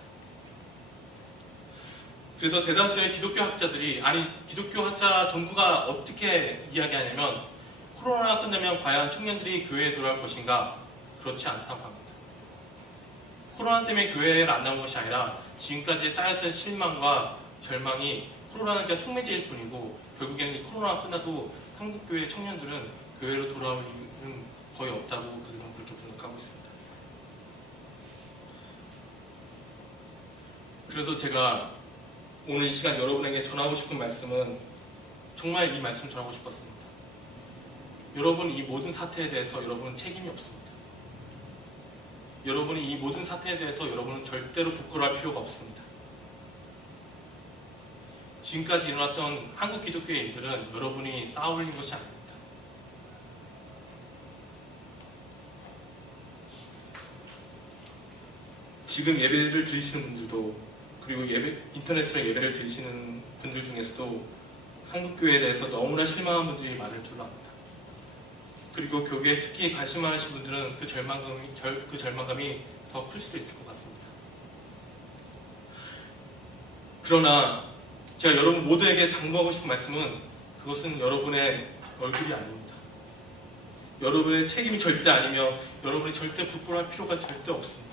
그래서 대다수의 기독교 학자들이, 기독교 학자 전부가 어떻게 이야기하냐면, 코로나가 끝나면 과연 청년들이 교회에 돌아올 것인가? 그렇지 않다고 합니다. 코로나 때문에 교회를 안 나온 것이 아니라 지금까지 쌓였던 실망과 절망이 코로나는 그냥 촉매제일 뿐이고, 결국에는 이 코로나가 끝나도 한국교회 청년들은 교회로 돌아올 일은 거의 없다고 그들은 그렇게 분석하고 있습니다. 그래서 제가 오늘 이 시간 여러분에게 전하고 싶은 말씀은, 정말 이 말씀 전하고 싶었습니다. 여러분, 이 모든 사태에 대해서 여러분은 책임이 없습니다. 여러분이 이 모든 사태에 대해서 여러분은 절대로 부끄러워할 필요가 없습니다. 지금까지 일어났던 한국 기독교의 일들은 여러분이 쌓아올린 것이 아닙니다. 지금 예배를 드리시는 분들도, 그리고 인터넷으로 예배를 드리시는 분들 중에서도 한국교회에 대해서 너무나 실망한 분들이 많을 줄 압니다. 그리고 교회에 특히 관심 많으신 분들은 그 절망감이 더 클 수도 있을 것 같습니다. 그러나 제가 여러분 모두에게 당부하고 싶은 말씀은, 그것은 여러분의 얼굴이 아닙니다. 여러분의 책임이 절대 아니며 여러분이 절대 부끄러워할 필요가 절대 없습니다.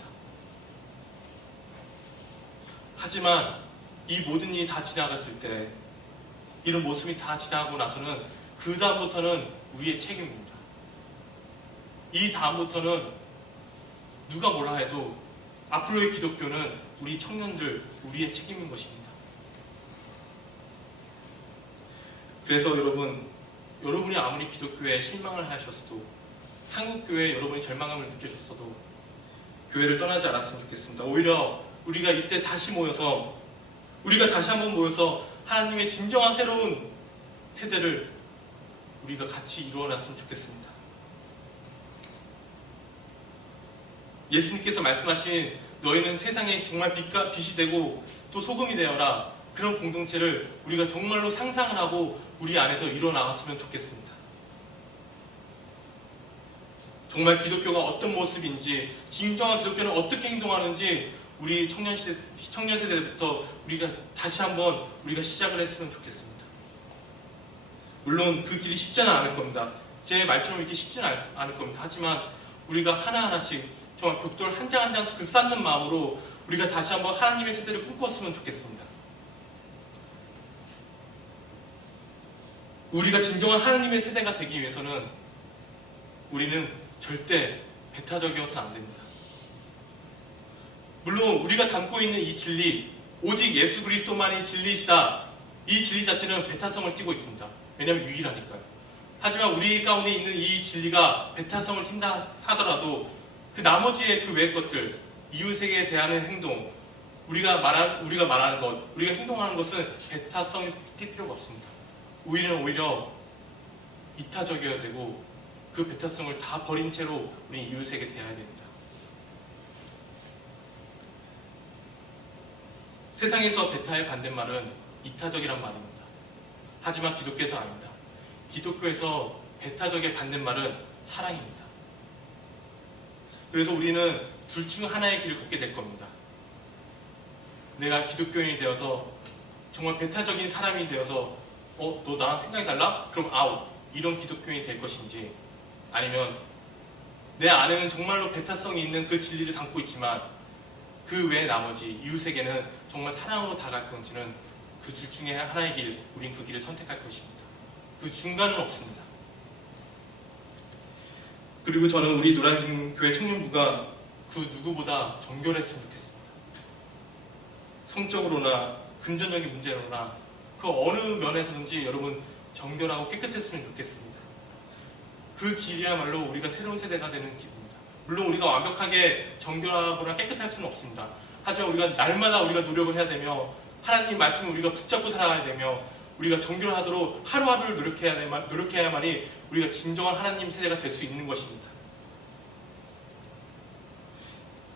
하지만 이 모든 일이 다 지나갔을 때, 이런 모습이 다 지나가고 나서는 그 다음부터는 우리의 책임입니다. 이 다음부터는 누가 뭐라 해도 앞으로의 기독교는 우리 청년들, 우리의 책임인 것입니다. 그래서 여러분이 아무리 기독교에 실망을 하셨어도, 한국교회에 여러분이 절망감을 느끼셨어도 교회를 떠나지 않았으면 좋겠습니다. 오히려 우리가 이때 다시 한번 모여서 하나님의 진정한 새로운 세대를 우리가 같이 이루어놨으면 좋겠습니다. 예수님께서 말씀하신 너희는 세상에 정말 빛이 되고 또 소금이 되어라, 그런 공동체를 우리가 정말로 상상을 하고 우리 안에서 이루어나갔으면 좋겠습니다. 정말 기독교가 어떤 모습인지, 진정한 기독교는 어떻게 행동하는지 우리 청년 세대부터 우리가 다시 한번 시작을 했으면 좋겠습니다. 물론 그 길이 쉽지는 않을 겁니다. 제 말처럼 이렇게 쉽지는 않을 겁니다. 하지만 우리가 하나하나씩 정말 벽돌 한 장 한 장 쌓는 마음으로 우리가 다시 한번 하나님의 세대를 꿈꿨으면 좋겠습니다. 우리가 진정한 하나님의 세대가 되기 위해서는 우리는 절대 배타적이어서는 안 됩니다. 물론 우리가 담고 있는 이 진리, 오직 예수 그리스도만이 진리이시다, 이 진리 자체는 배타성을 띠고 있습니다. 왜냐하면 유일하니까요. 하지만 우리 가운데 있는 이 진리가 배타성을 띈다 하더라도 그 나머지의 그 외의 것들, 이웃에게 대하는 행동, 우리가 말하는 것, 우리가 행동하는 것은 배타성을 띌 필요가 없습니다. 오히려 이타적이어야 되고, 그 배타성을 다 버린 채로 우리 이웃에게 대해야 됩니다. 세상에서 배타의 반대말은 이타적이란 말입니다. 하지만 기독교에서는 아닙니다. 기독교에서 배타적의 반대말은 사랑입니다. 그래서 우리는 둘 중 하나의 길을 걷게 될 겁니다. 내가 기독교인이 되어서 정말 배타적인 사람이 되어서 너 나랑 생각이 달라? 그럼 아웃, 이런 기독교인이 될 것인지, 아니면 내 안에는 정말로 배타성이 있는 그 진리를 담고 있지만 그 외 나머지 이웃에게는 정말 사랑으로 다가갈 건지는, 그 둘 중에 하나의 길, 우린 그 길을 선택할 것입니다. 그 중간은 없습니다. 그리고 저는 우리 노량진교회 청년부가 그 누구보다 정결했으면 좋겠습니다. 성적으로나 금전적인 문제로나 그 어느 면에서든지 여러분 정결하고 깨끗했으면 좋겠습니다. 그 길이야말로 우리가 새로운 세대가 되는 길입니다. 물론 우리가 완벽하게 정결하거나 깨끗할 수는 없습니다. 하지만 우리가 날마다 우리가 노력을 해야 되며 하나님 말씀을 우리가 붙잡고 살아야 되며 우리가 정결하도록 하루하루를 노력해야만이 우리가 진정한 하나님 세대가 될 수 있는 것입니다.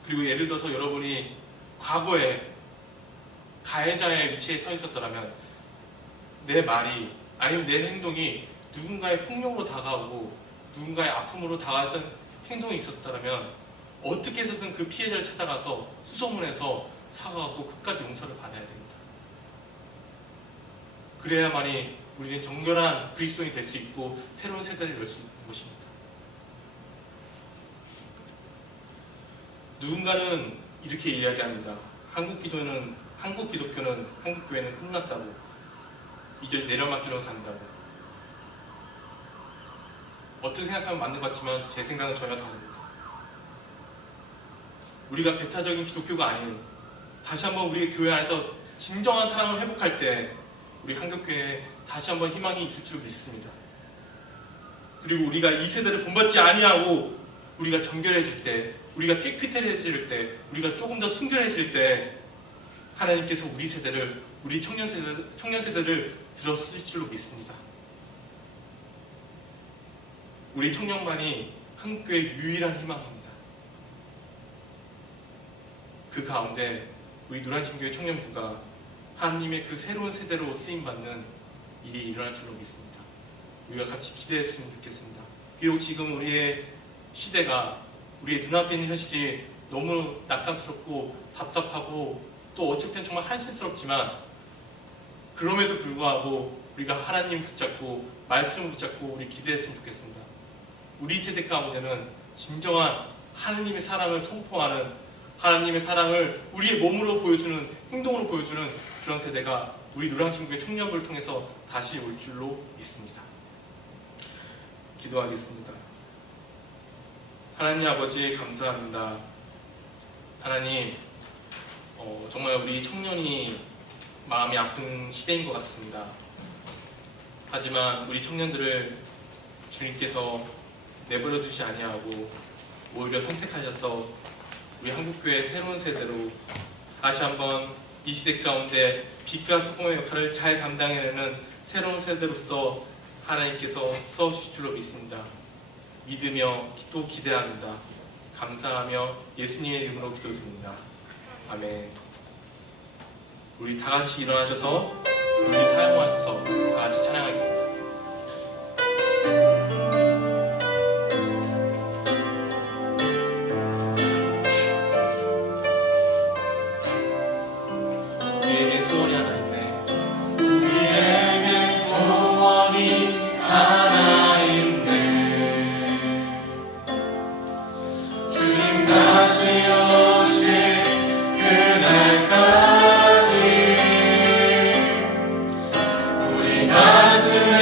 그리고 예를 들어서 여러분이 과거에 가해자의 위치에 서 있었더라면 내 말이 아니면 내 행동이 누군가의 폭력으로 다가오고 누군가의 아픔으로 다가왔던 행동이 있었다면 어떻게 해서든 그 피해자를 찾아가서 수소문해서 사과하고 끝까지 용서를 받아야 됩니다. 그래야만이 우리는 정결한 그리스도인이 될 수 있고 새로운 세대를 열 수 있는 것입니다. 누군가는 이렇게 이야기합니다. 한국 기독교는 끝났다고, 이제 내려막기로 간다고. 어떻게 생각하면 맞는 것 같지만 제 생각은 전혀 다릅니다. 우리가 배타적인 기독교가 아닌 다시 한번 우리 교회 안에서 진정한 사랑을 회복할 때 우리 한국교회에 다시 한번 희망이 있을 줄 믿습니다. 그리고 우리가 이 세대를 본받지 아니하고 우리가 정결해질 때, 우리가 깨끗해질 때, 우리가 조금 더 순결해질 때 하나님께서 우리 세대를, 우리 청년 세대를 들어쓰실 줄로 믿습니다. 우리 청년만이 한국교회의 유일한 희망입니다. 그 가운데 우리 노량진교회 청년부가 하나님의 그 새로운 세대로 쓰임받는 일이 일어날 줄로 믿습니다. 우리가 같이 기대했으면 좋겠습니다. 비록 지금 우리의 시대가, 우리의 눈앞에 있는 현실이 너무 낙담스럽고 답답하고 또 어쨌든 정말 한심스럽지만 그럼에도 불구하고 우리가 하나님 붙잡고 말씀을 붙잡고 우리 기대했으면 좋겠습니다. 우리 세대 가운데는 진정한 하나님의 사랑을 선포하는, 하나님의 사랑을 우리의 몸으로 보여주는, 행동으로 보여주는 그런 세대가 우리 노량진교회 청년부를 통해서 다시 올 줄로 믿습니다. 기도하겠습니다. 하나님 아버지 감사합니다. 하나님, 정말 우리 청년이 마음이 아픈 시대인 것 같습니다. 하지만 우리 청년들을 주님께서 내버려 두지 아니하고 오히려 선택하셔서 우리 한국교회의 새로운 세대로 다시 한번 이 시대 가운데 빛과 소금의 역할을 잘 감당해내는 새로운 세대로서 하나님께서 써주실 줄로 믿습니다. 믿으며 또 기대합니다. 감사하며 예수님의 이름으로 기도드립니다. 아멘. 우리 다 같이 일어나셔서 우리 사용하셔서 다 같이 찬양하겠습니다. 우리에게 소원이 하나 있네. 우리에게 소원이 하나 있네. 주님 다시 오실 그날까지 우리 가슴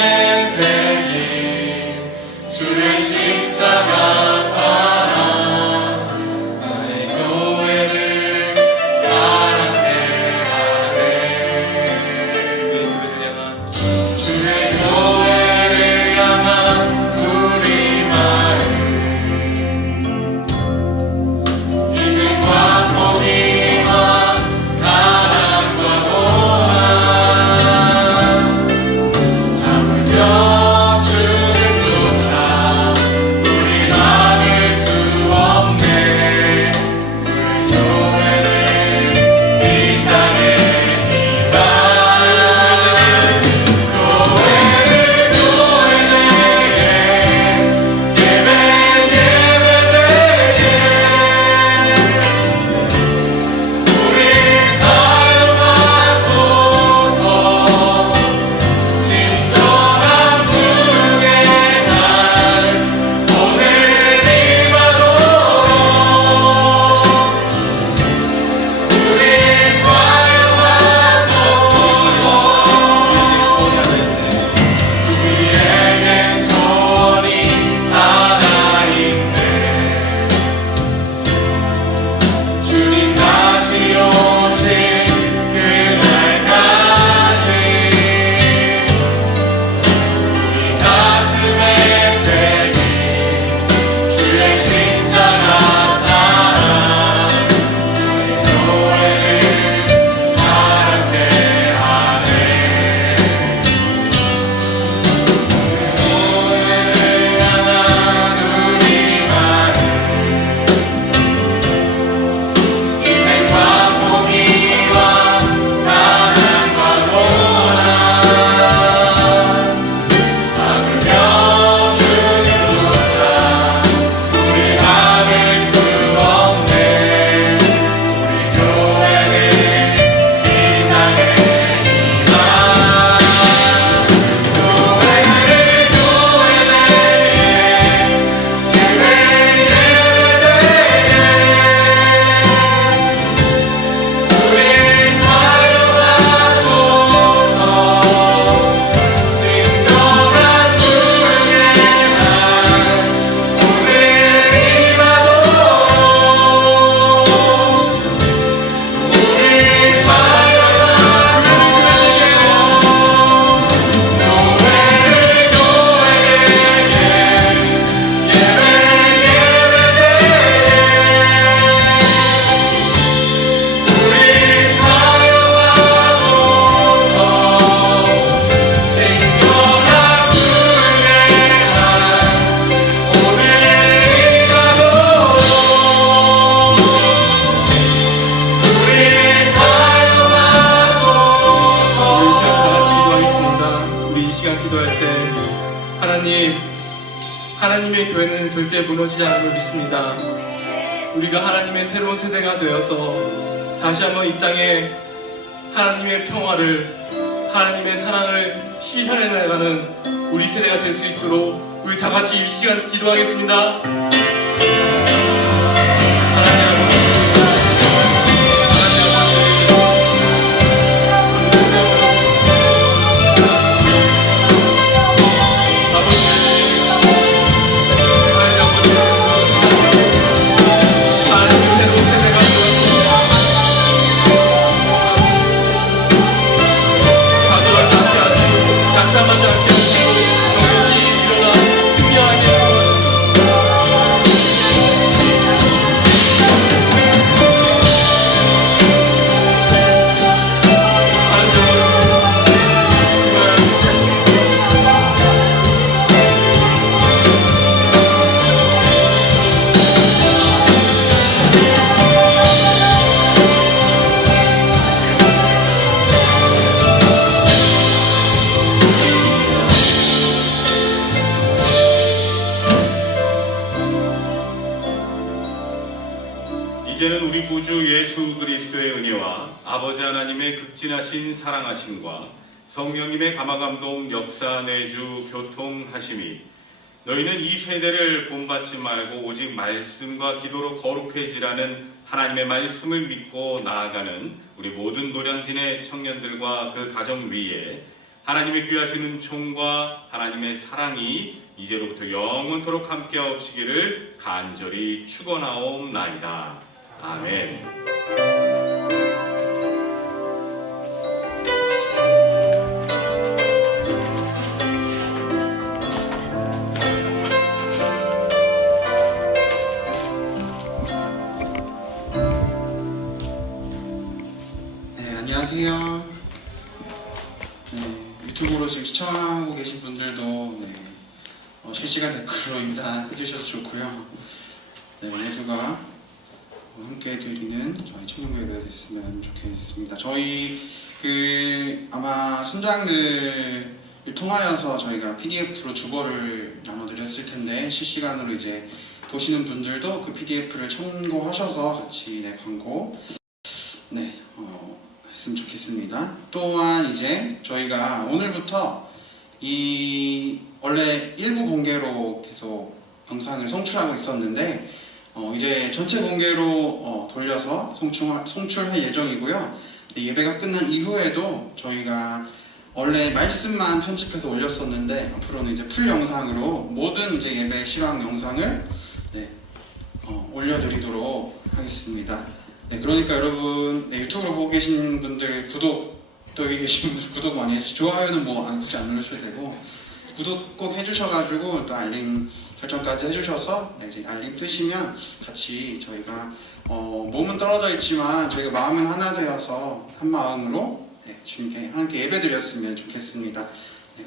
하나님, 하나님의 교회는 절대 무너지지 않을 걸 믿습니다. 우리가 하나님의 새로운 세대가 되어서 다시 한번 이 땅에 하나님의 평화를, 하나님의 사랑을 실현해 나가는 우리 세대가 될 수 있도록 우리 다 같이 이 시간 기도하겠습니다. 하나님 아버지, 이제는 우리 구주 예수 그리스도의 은혜와 아버지 하나님의 극진하신 사랑하심과 성령님의 감화감동 역사 내주 교통하심이 너희는 이 세대를 본받지 말고 오직 말씀과 기도로 거룩해지라는 하나님의 말씀을 믿고 나아가는 우리 모든 노량진의 청년들과 그 가정 위에 하나님의 귀하신 은총과 하나님의 사랑이 이제로부터 영원토록 함께하옵시기를 간절히 축원하옵나이다. 아멘. 네, 안녕하세요. 유튜브로 지금 시청하고 계신 분들도 실시간 댓글로 인사해 주셔서 좋고요. 모두가 함께 드리는 저희 청년교회가 됐으면 좋겠습니다. 저희 아마 순장들을 통하여서 저희가 PDF로 주보를 나눠드렸을 텐데 실시간으로 이제 보시는 분들도 그 PDF를 참고하셔서 같이 광고 했으면 좋겠습니다. 또한 이제 저희가 오늘부터 원래 일부 공개로 계속 영상을 송출하고 있었는데 이제 전체 공개로 돌려서 송출할 예정이고요. 예배가 끝난 이후에도 저희가 원래 말씀만 편집해서 올렸었는데 앞으로는 이제 풀 영상으로 모든 이제 예배 실황 영상을 올려드리도록 하겠습니다. 그러니까 여러분 유튜브로 보고 계신 분들 또 여기 계신 분들 구독 많이 해주시고 좋아요는 굳이 안 누르셔도 되고 구독 꼭 해주셔가지고 또 알림 설정까지 해주셔서 이제 알림 뜨시면 같이 저희가 몸은 떨어져 있지만 저희가 마음은 하나 되어서 한 마음으로 주님께 함께 예배드렸으면 좋겠습니다.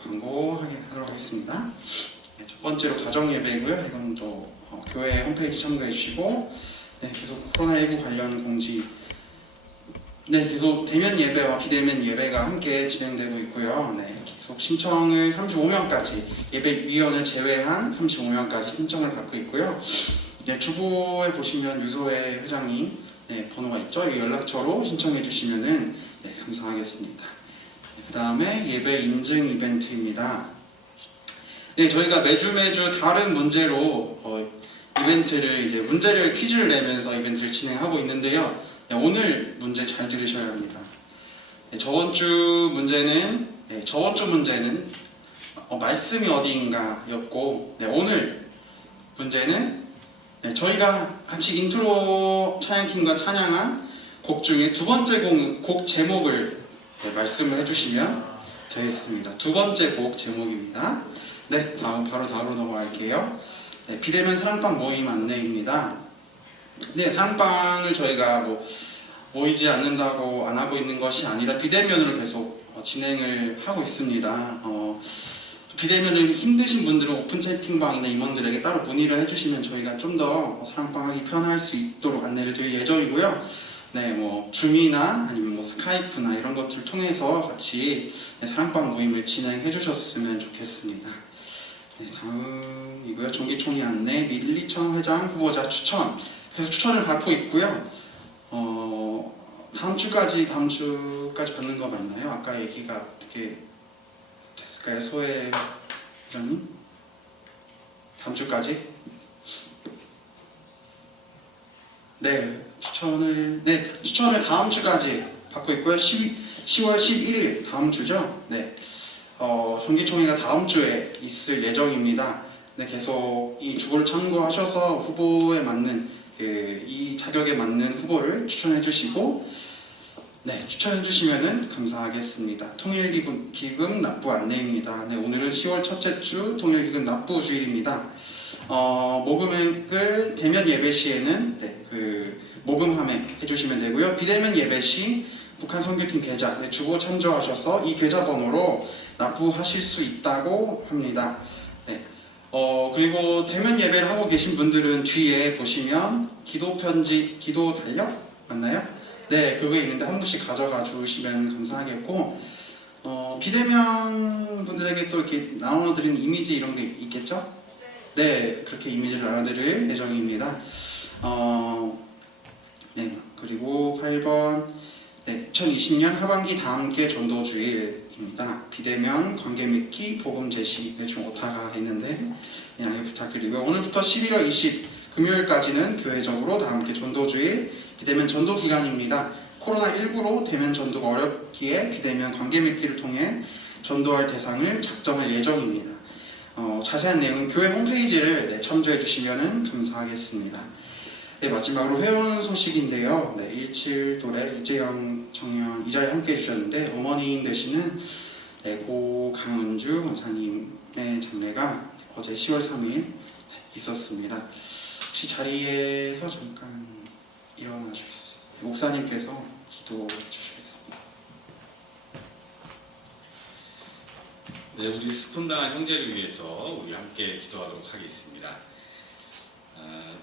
광고하도록 하겠습니다. 첫 번째로 가정 예배고요. 이건 또 교회 홈페이지 참고해 주시고 계속 코로나19 관련 공지 계속 대면 예배와 비대면 예배가 함께 진행되고 있고요. 계속 신청을 35명까지 예배위원을 제외한 35명까지 신청을 받고 있고요. 주보에 보시면 유소혜 회장님 번호가 있죠. 이 연락처로 신청해 주시면은 감사하겠습니다. 그 다음에 예배 인증 이벤트입니다. 저희가 매주 다른 문제로 이벤트를 문제를 퀴즈를 내면서 이벤트를 진행하고 있는데요. 오늘 문제 잘 들으셔야 합니다. 저번 주 문제는 말씀이 어디인가였고 오늘 문제는 저희가 같이 인트로 찬양팀과 찬양한 곡 중에 두 번째 곡 제목을 말씀을 해주시면 되겠습니다. 두 번째 곡 제목입니다. 바로 넘어갈게요. 비대면 사랑방 모임 안내입니다. 사랑방을 저희가 모이지 않는다고 안 하고 있는 것이 아니라 비대면으로 계속 진행을 하고 있습니다. 비대면을 힘드신 분들은 오픈 채팅방이나 임원들에게 따로 문의를 해주시면 저희가 좀 더 사랑방 하기 편할 수 있도록 안내를 드릴 예정이고요. 줌이나 아니면 스카이프나 이런 것들을 통해서 같이 사랑방 모임을 진행해 주셨으면 좋겠습니다. 네, 다음이고요. 정기총회 안내, 밀리청 회장 후보자 추천. 그래서 추천을 받고 있고요. 다음 주까지 받는 거 맞나요? 아까 얘기가 어떻게 됐을까요? 소혜 회장님? 다음 주까지? 네, 추천을 다음 주까지 받고 있고요. 10월 11일 다음 주죠? 네. 정기총회가 다음 주에 있을 예정입니다. 네, 계속 이 주고를 참고하셔서 후보에 맞는 이 자격에 맞는 후보를 추천해 주시고, 네, 추천해 주시면은 감사하겠습니다. 통일기금 납부 안내입니다. 네, 오늘은 10월 첫째 주 통일기금 납부 주일입니다. 모금액을 대면 예배 시에는 모금함에 해주시면 되고요. 비대면 예배 시 북한 선교팀 계좌 주고 참조하셔서 이 계좌 번호로 납부하실 수 있다고 합니다. 네. 그리고 대면 예배를 하고 계신 분들은 뒤에 보시면 기도 편지, 기도 달력 맞나요? 네, 그거 있는데 한 분씩 가져가 주시면 감사하겠고, 비대면 분들에게 또 이렇게 나눠드리는 이미지 이런 게 있겠죠? 네, 그렇게 이미지를 나눠드릴 예정입니다. 네, 그리고 8번, 네, 2020년 하반기 다함께 전도주일입니다. 비대면 관계 맺기 복음 제시, 좀 오타가 있는데 양해 부탁드리고요. 오늘부터 11월 20 금요일까지는 교회적으로 다함께 전도주일 비대면 전도 기간입니다. 코로나19로 대면 전도가 어렵기에 비대면 관계 맺기를 통해 전도할 대상을 작정할 예정입니다. 자세한 내용은 교회 홈페이지를 참조해 주시면 감사하겠습니다. 네, 마지막으로 회원 소식인데요. 네, 17돌의 이재영 청년 이 자리에 함께 해주셨는데, 어머님 되시는 고 강은주 원사님의 장례가 어제 10월 3일 있었습니다. 혹시 자리에서 잠깐 일어나 주셨어요. 목사님께서 기도해 주시겠습니다. 네, 우리 스푼당한 형제를 위해서 우리 함께 기도하도록 하겠습니다.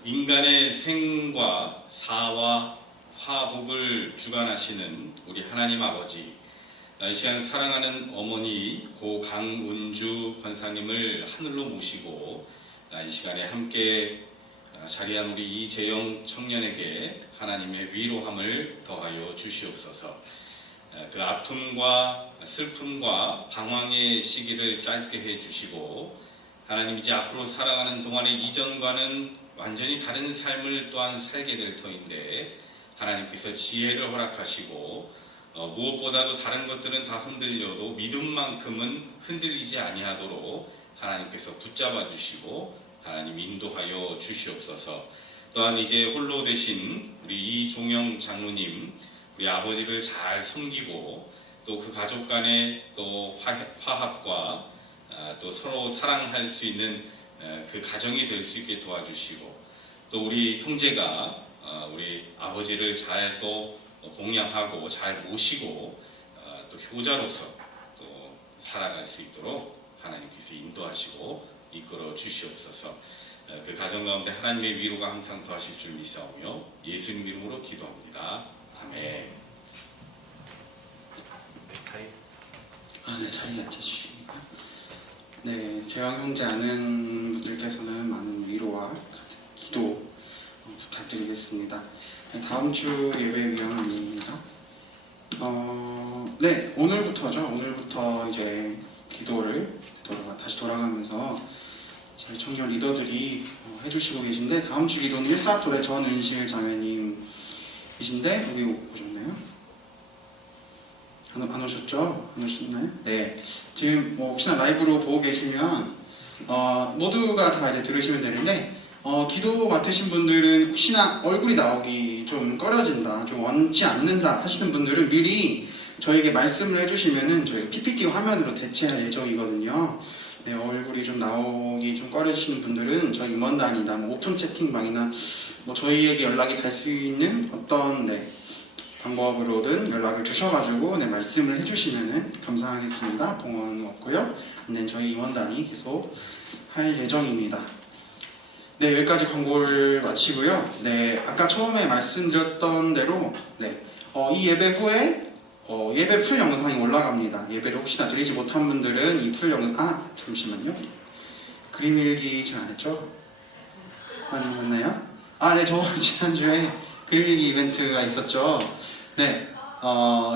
인간의 생과 사와 화복을 주관하시는 우리 하나님 아버지, 이 시간 사랑하는 어머니 고 강운주 권사님을 하늘로 모시고 이 시간에 함께 자리한 우리 이재영 청년에게 하나님의 위로함을 더하여 주시옵소서. 그 아픔과 슬픔과 방황의 시기를 짧게 해주시고, 하나님 이제 앞으로 살아가는 동안의 이전과는 완전히 다른 삶을 또한 살게 될 터인데, 하나님께서 지혜를 허락하시고, 무엇보다도 다른 것들은 다 흔들려도 믿음만큼은 흔들리지 아니하도록 하나님께서 붙잡아 주시고 하나님 인도하여 주시옵소서. 또한 이제 홀로 되신 우리 이종영 장로님, 우리 아버지를 잘 섬기고 또 그 가족 간의 또 화합과 또 서로 사랑할 수 있는 그 가정이 될 수 있게 도와주시고, 또 우리 형제가 우리 아버지를 잘 또 공양하고 잘 모시고 또 효자로서 또 살아갈 수 있도록 하나님께서 인도하시고 이끌어 주시옵소서. 그 가정 가운데 하나님의 위로가 항상 더하실 줄 믿사오며 예수님 이름으로 기도합니다. 아멘. 네, 자리에 앉아주시니까. 네, 재왕 형제 아는 분들께서는 많은 위로와 기도 부탁드리겠습니다. 네, 다음 주 예배 위원입니다. 네, 오늘부터죠. 오늘부터 이제 기도를 다시 돌아가면서 저희 청년 리더들이 해주시고 계신데, 다음 주 기도는 일사토의 전은실 자매님이신데, 여기 오셨나요? 안 오셨죠? 안 오셨나요? 네. 지금 혹시나 라이브로 보고 계시면 모두가 다 이제 들으시면 되는데, 기도 맡으신 분들은 혹시나 얼굴이 나오기 좀 꺼려진다, 좀 원치 않는다 하시는 분들은 미리 저에게 말씀을 해주시면은 저희 PPT 화면으로 대체할 예정이거든요. 네, 얼굴이 좀 나오기 좀 꺼려지시는 분들은 저희 임원단이나 오픈 채팅방이나 저희에게 연락이 갈 수 있는 어떤 방법으로든 연락을 주셔가지고 말씀을 해주시면은 감사하겠습니다. 봉헌 없고요. 네, 저희 임원단이 계속 할 예정입니다. 네, 여기까지 광고를 마치고요. 네, 아까 처음에 말씀드렸던 대로 이 예배 후에 예배 풀 영상이 올라갑니다. 예배를 혹시나 드리지 못한 분들은 이 풀 영상 잠시만요. 그림 일기 잘 안 했죠? 맞나요? 아, 네, 저번 지난주에 그림 일기 이벤트가 있었죠. 네,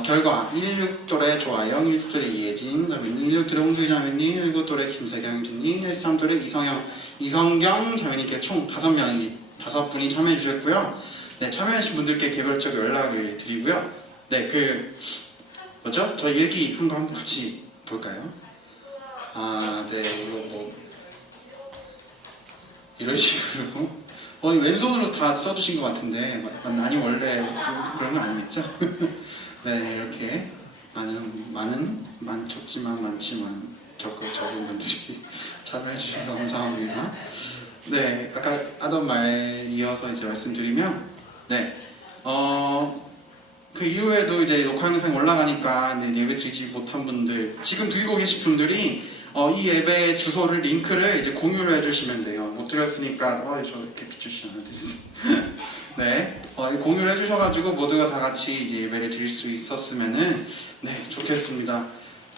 결과 16돌의 조아영, 16돌의 이혜진, 16돌의 홍두희 자매님, 17돌의 김세경 형님, 13돌의 이성경 자매님께 총 5분이 참여해 주셨고요. 네, 참여하신 분들께 개별적 연락을 드리고요. 네, 뭐죠? 저 일기 한 거 한번 같이 볼까요? 아, 네, 이거 뭐 이런 식으로 왼손으로 다 써주신 것 같은데 아니 원래 그런 거 아니겠죠? 네, 이렇게 적지만 많지만 적은 분들이 참여해 주셔서 감사합니다. 네, 아까 하던 말 이어서 이제 말씀드리면 네, 그 이후에도 이제 녹화 영상 올라가니까 네, 예배 드리지 못한 분들, 지금 드리고 계신 분들이 이 예배 주소를 링크를 이제 공유를 해주시면 돼요. 못 드렸으니까 저 이렇게 비추시면 드렸어요. 네, 공유를 해주셔가지고 모두가 다 같이 이제 예배를 드릴 수 있었으면은 네, 좋겠습니다.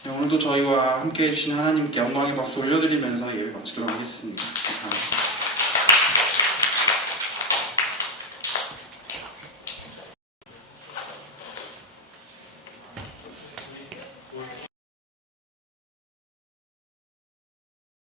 네, 오늘도 저희와 함께 해주신 하나님께 영광의 박수 올려드리면서 예배 마치도록 하겠습니다. 감사합니다.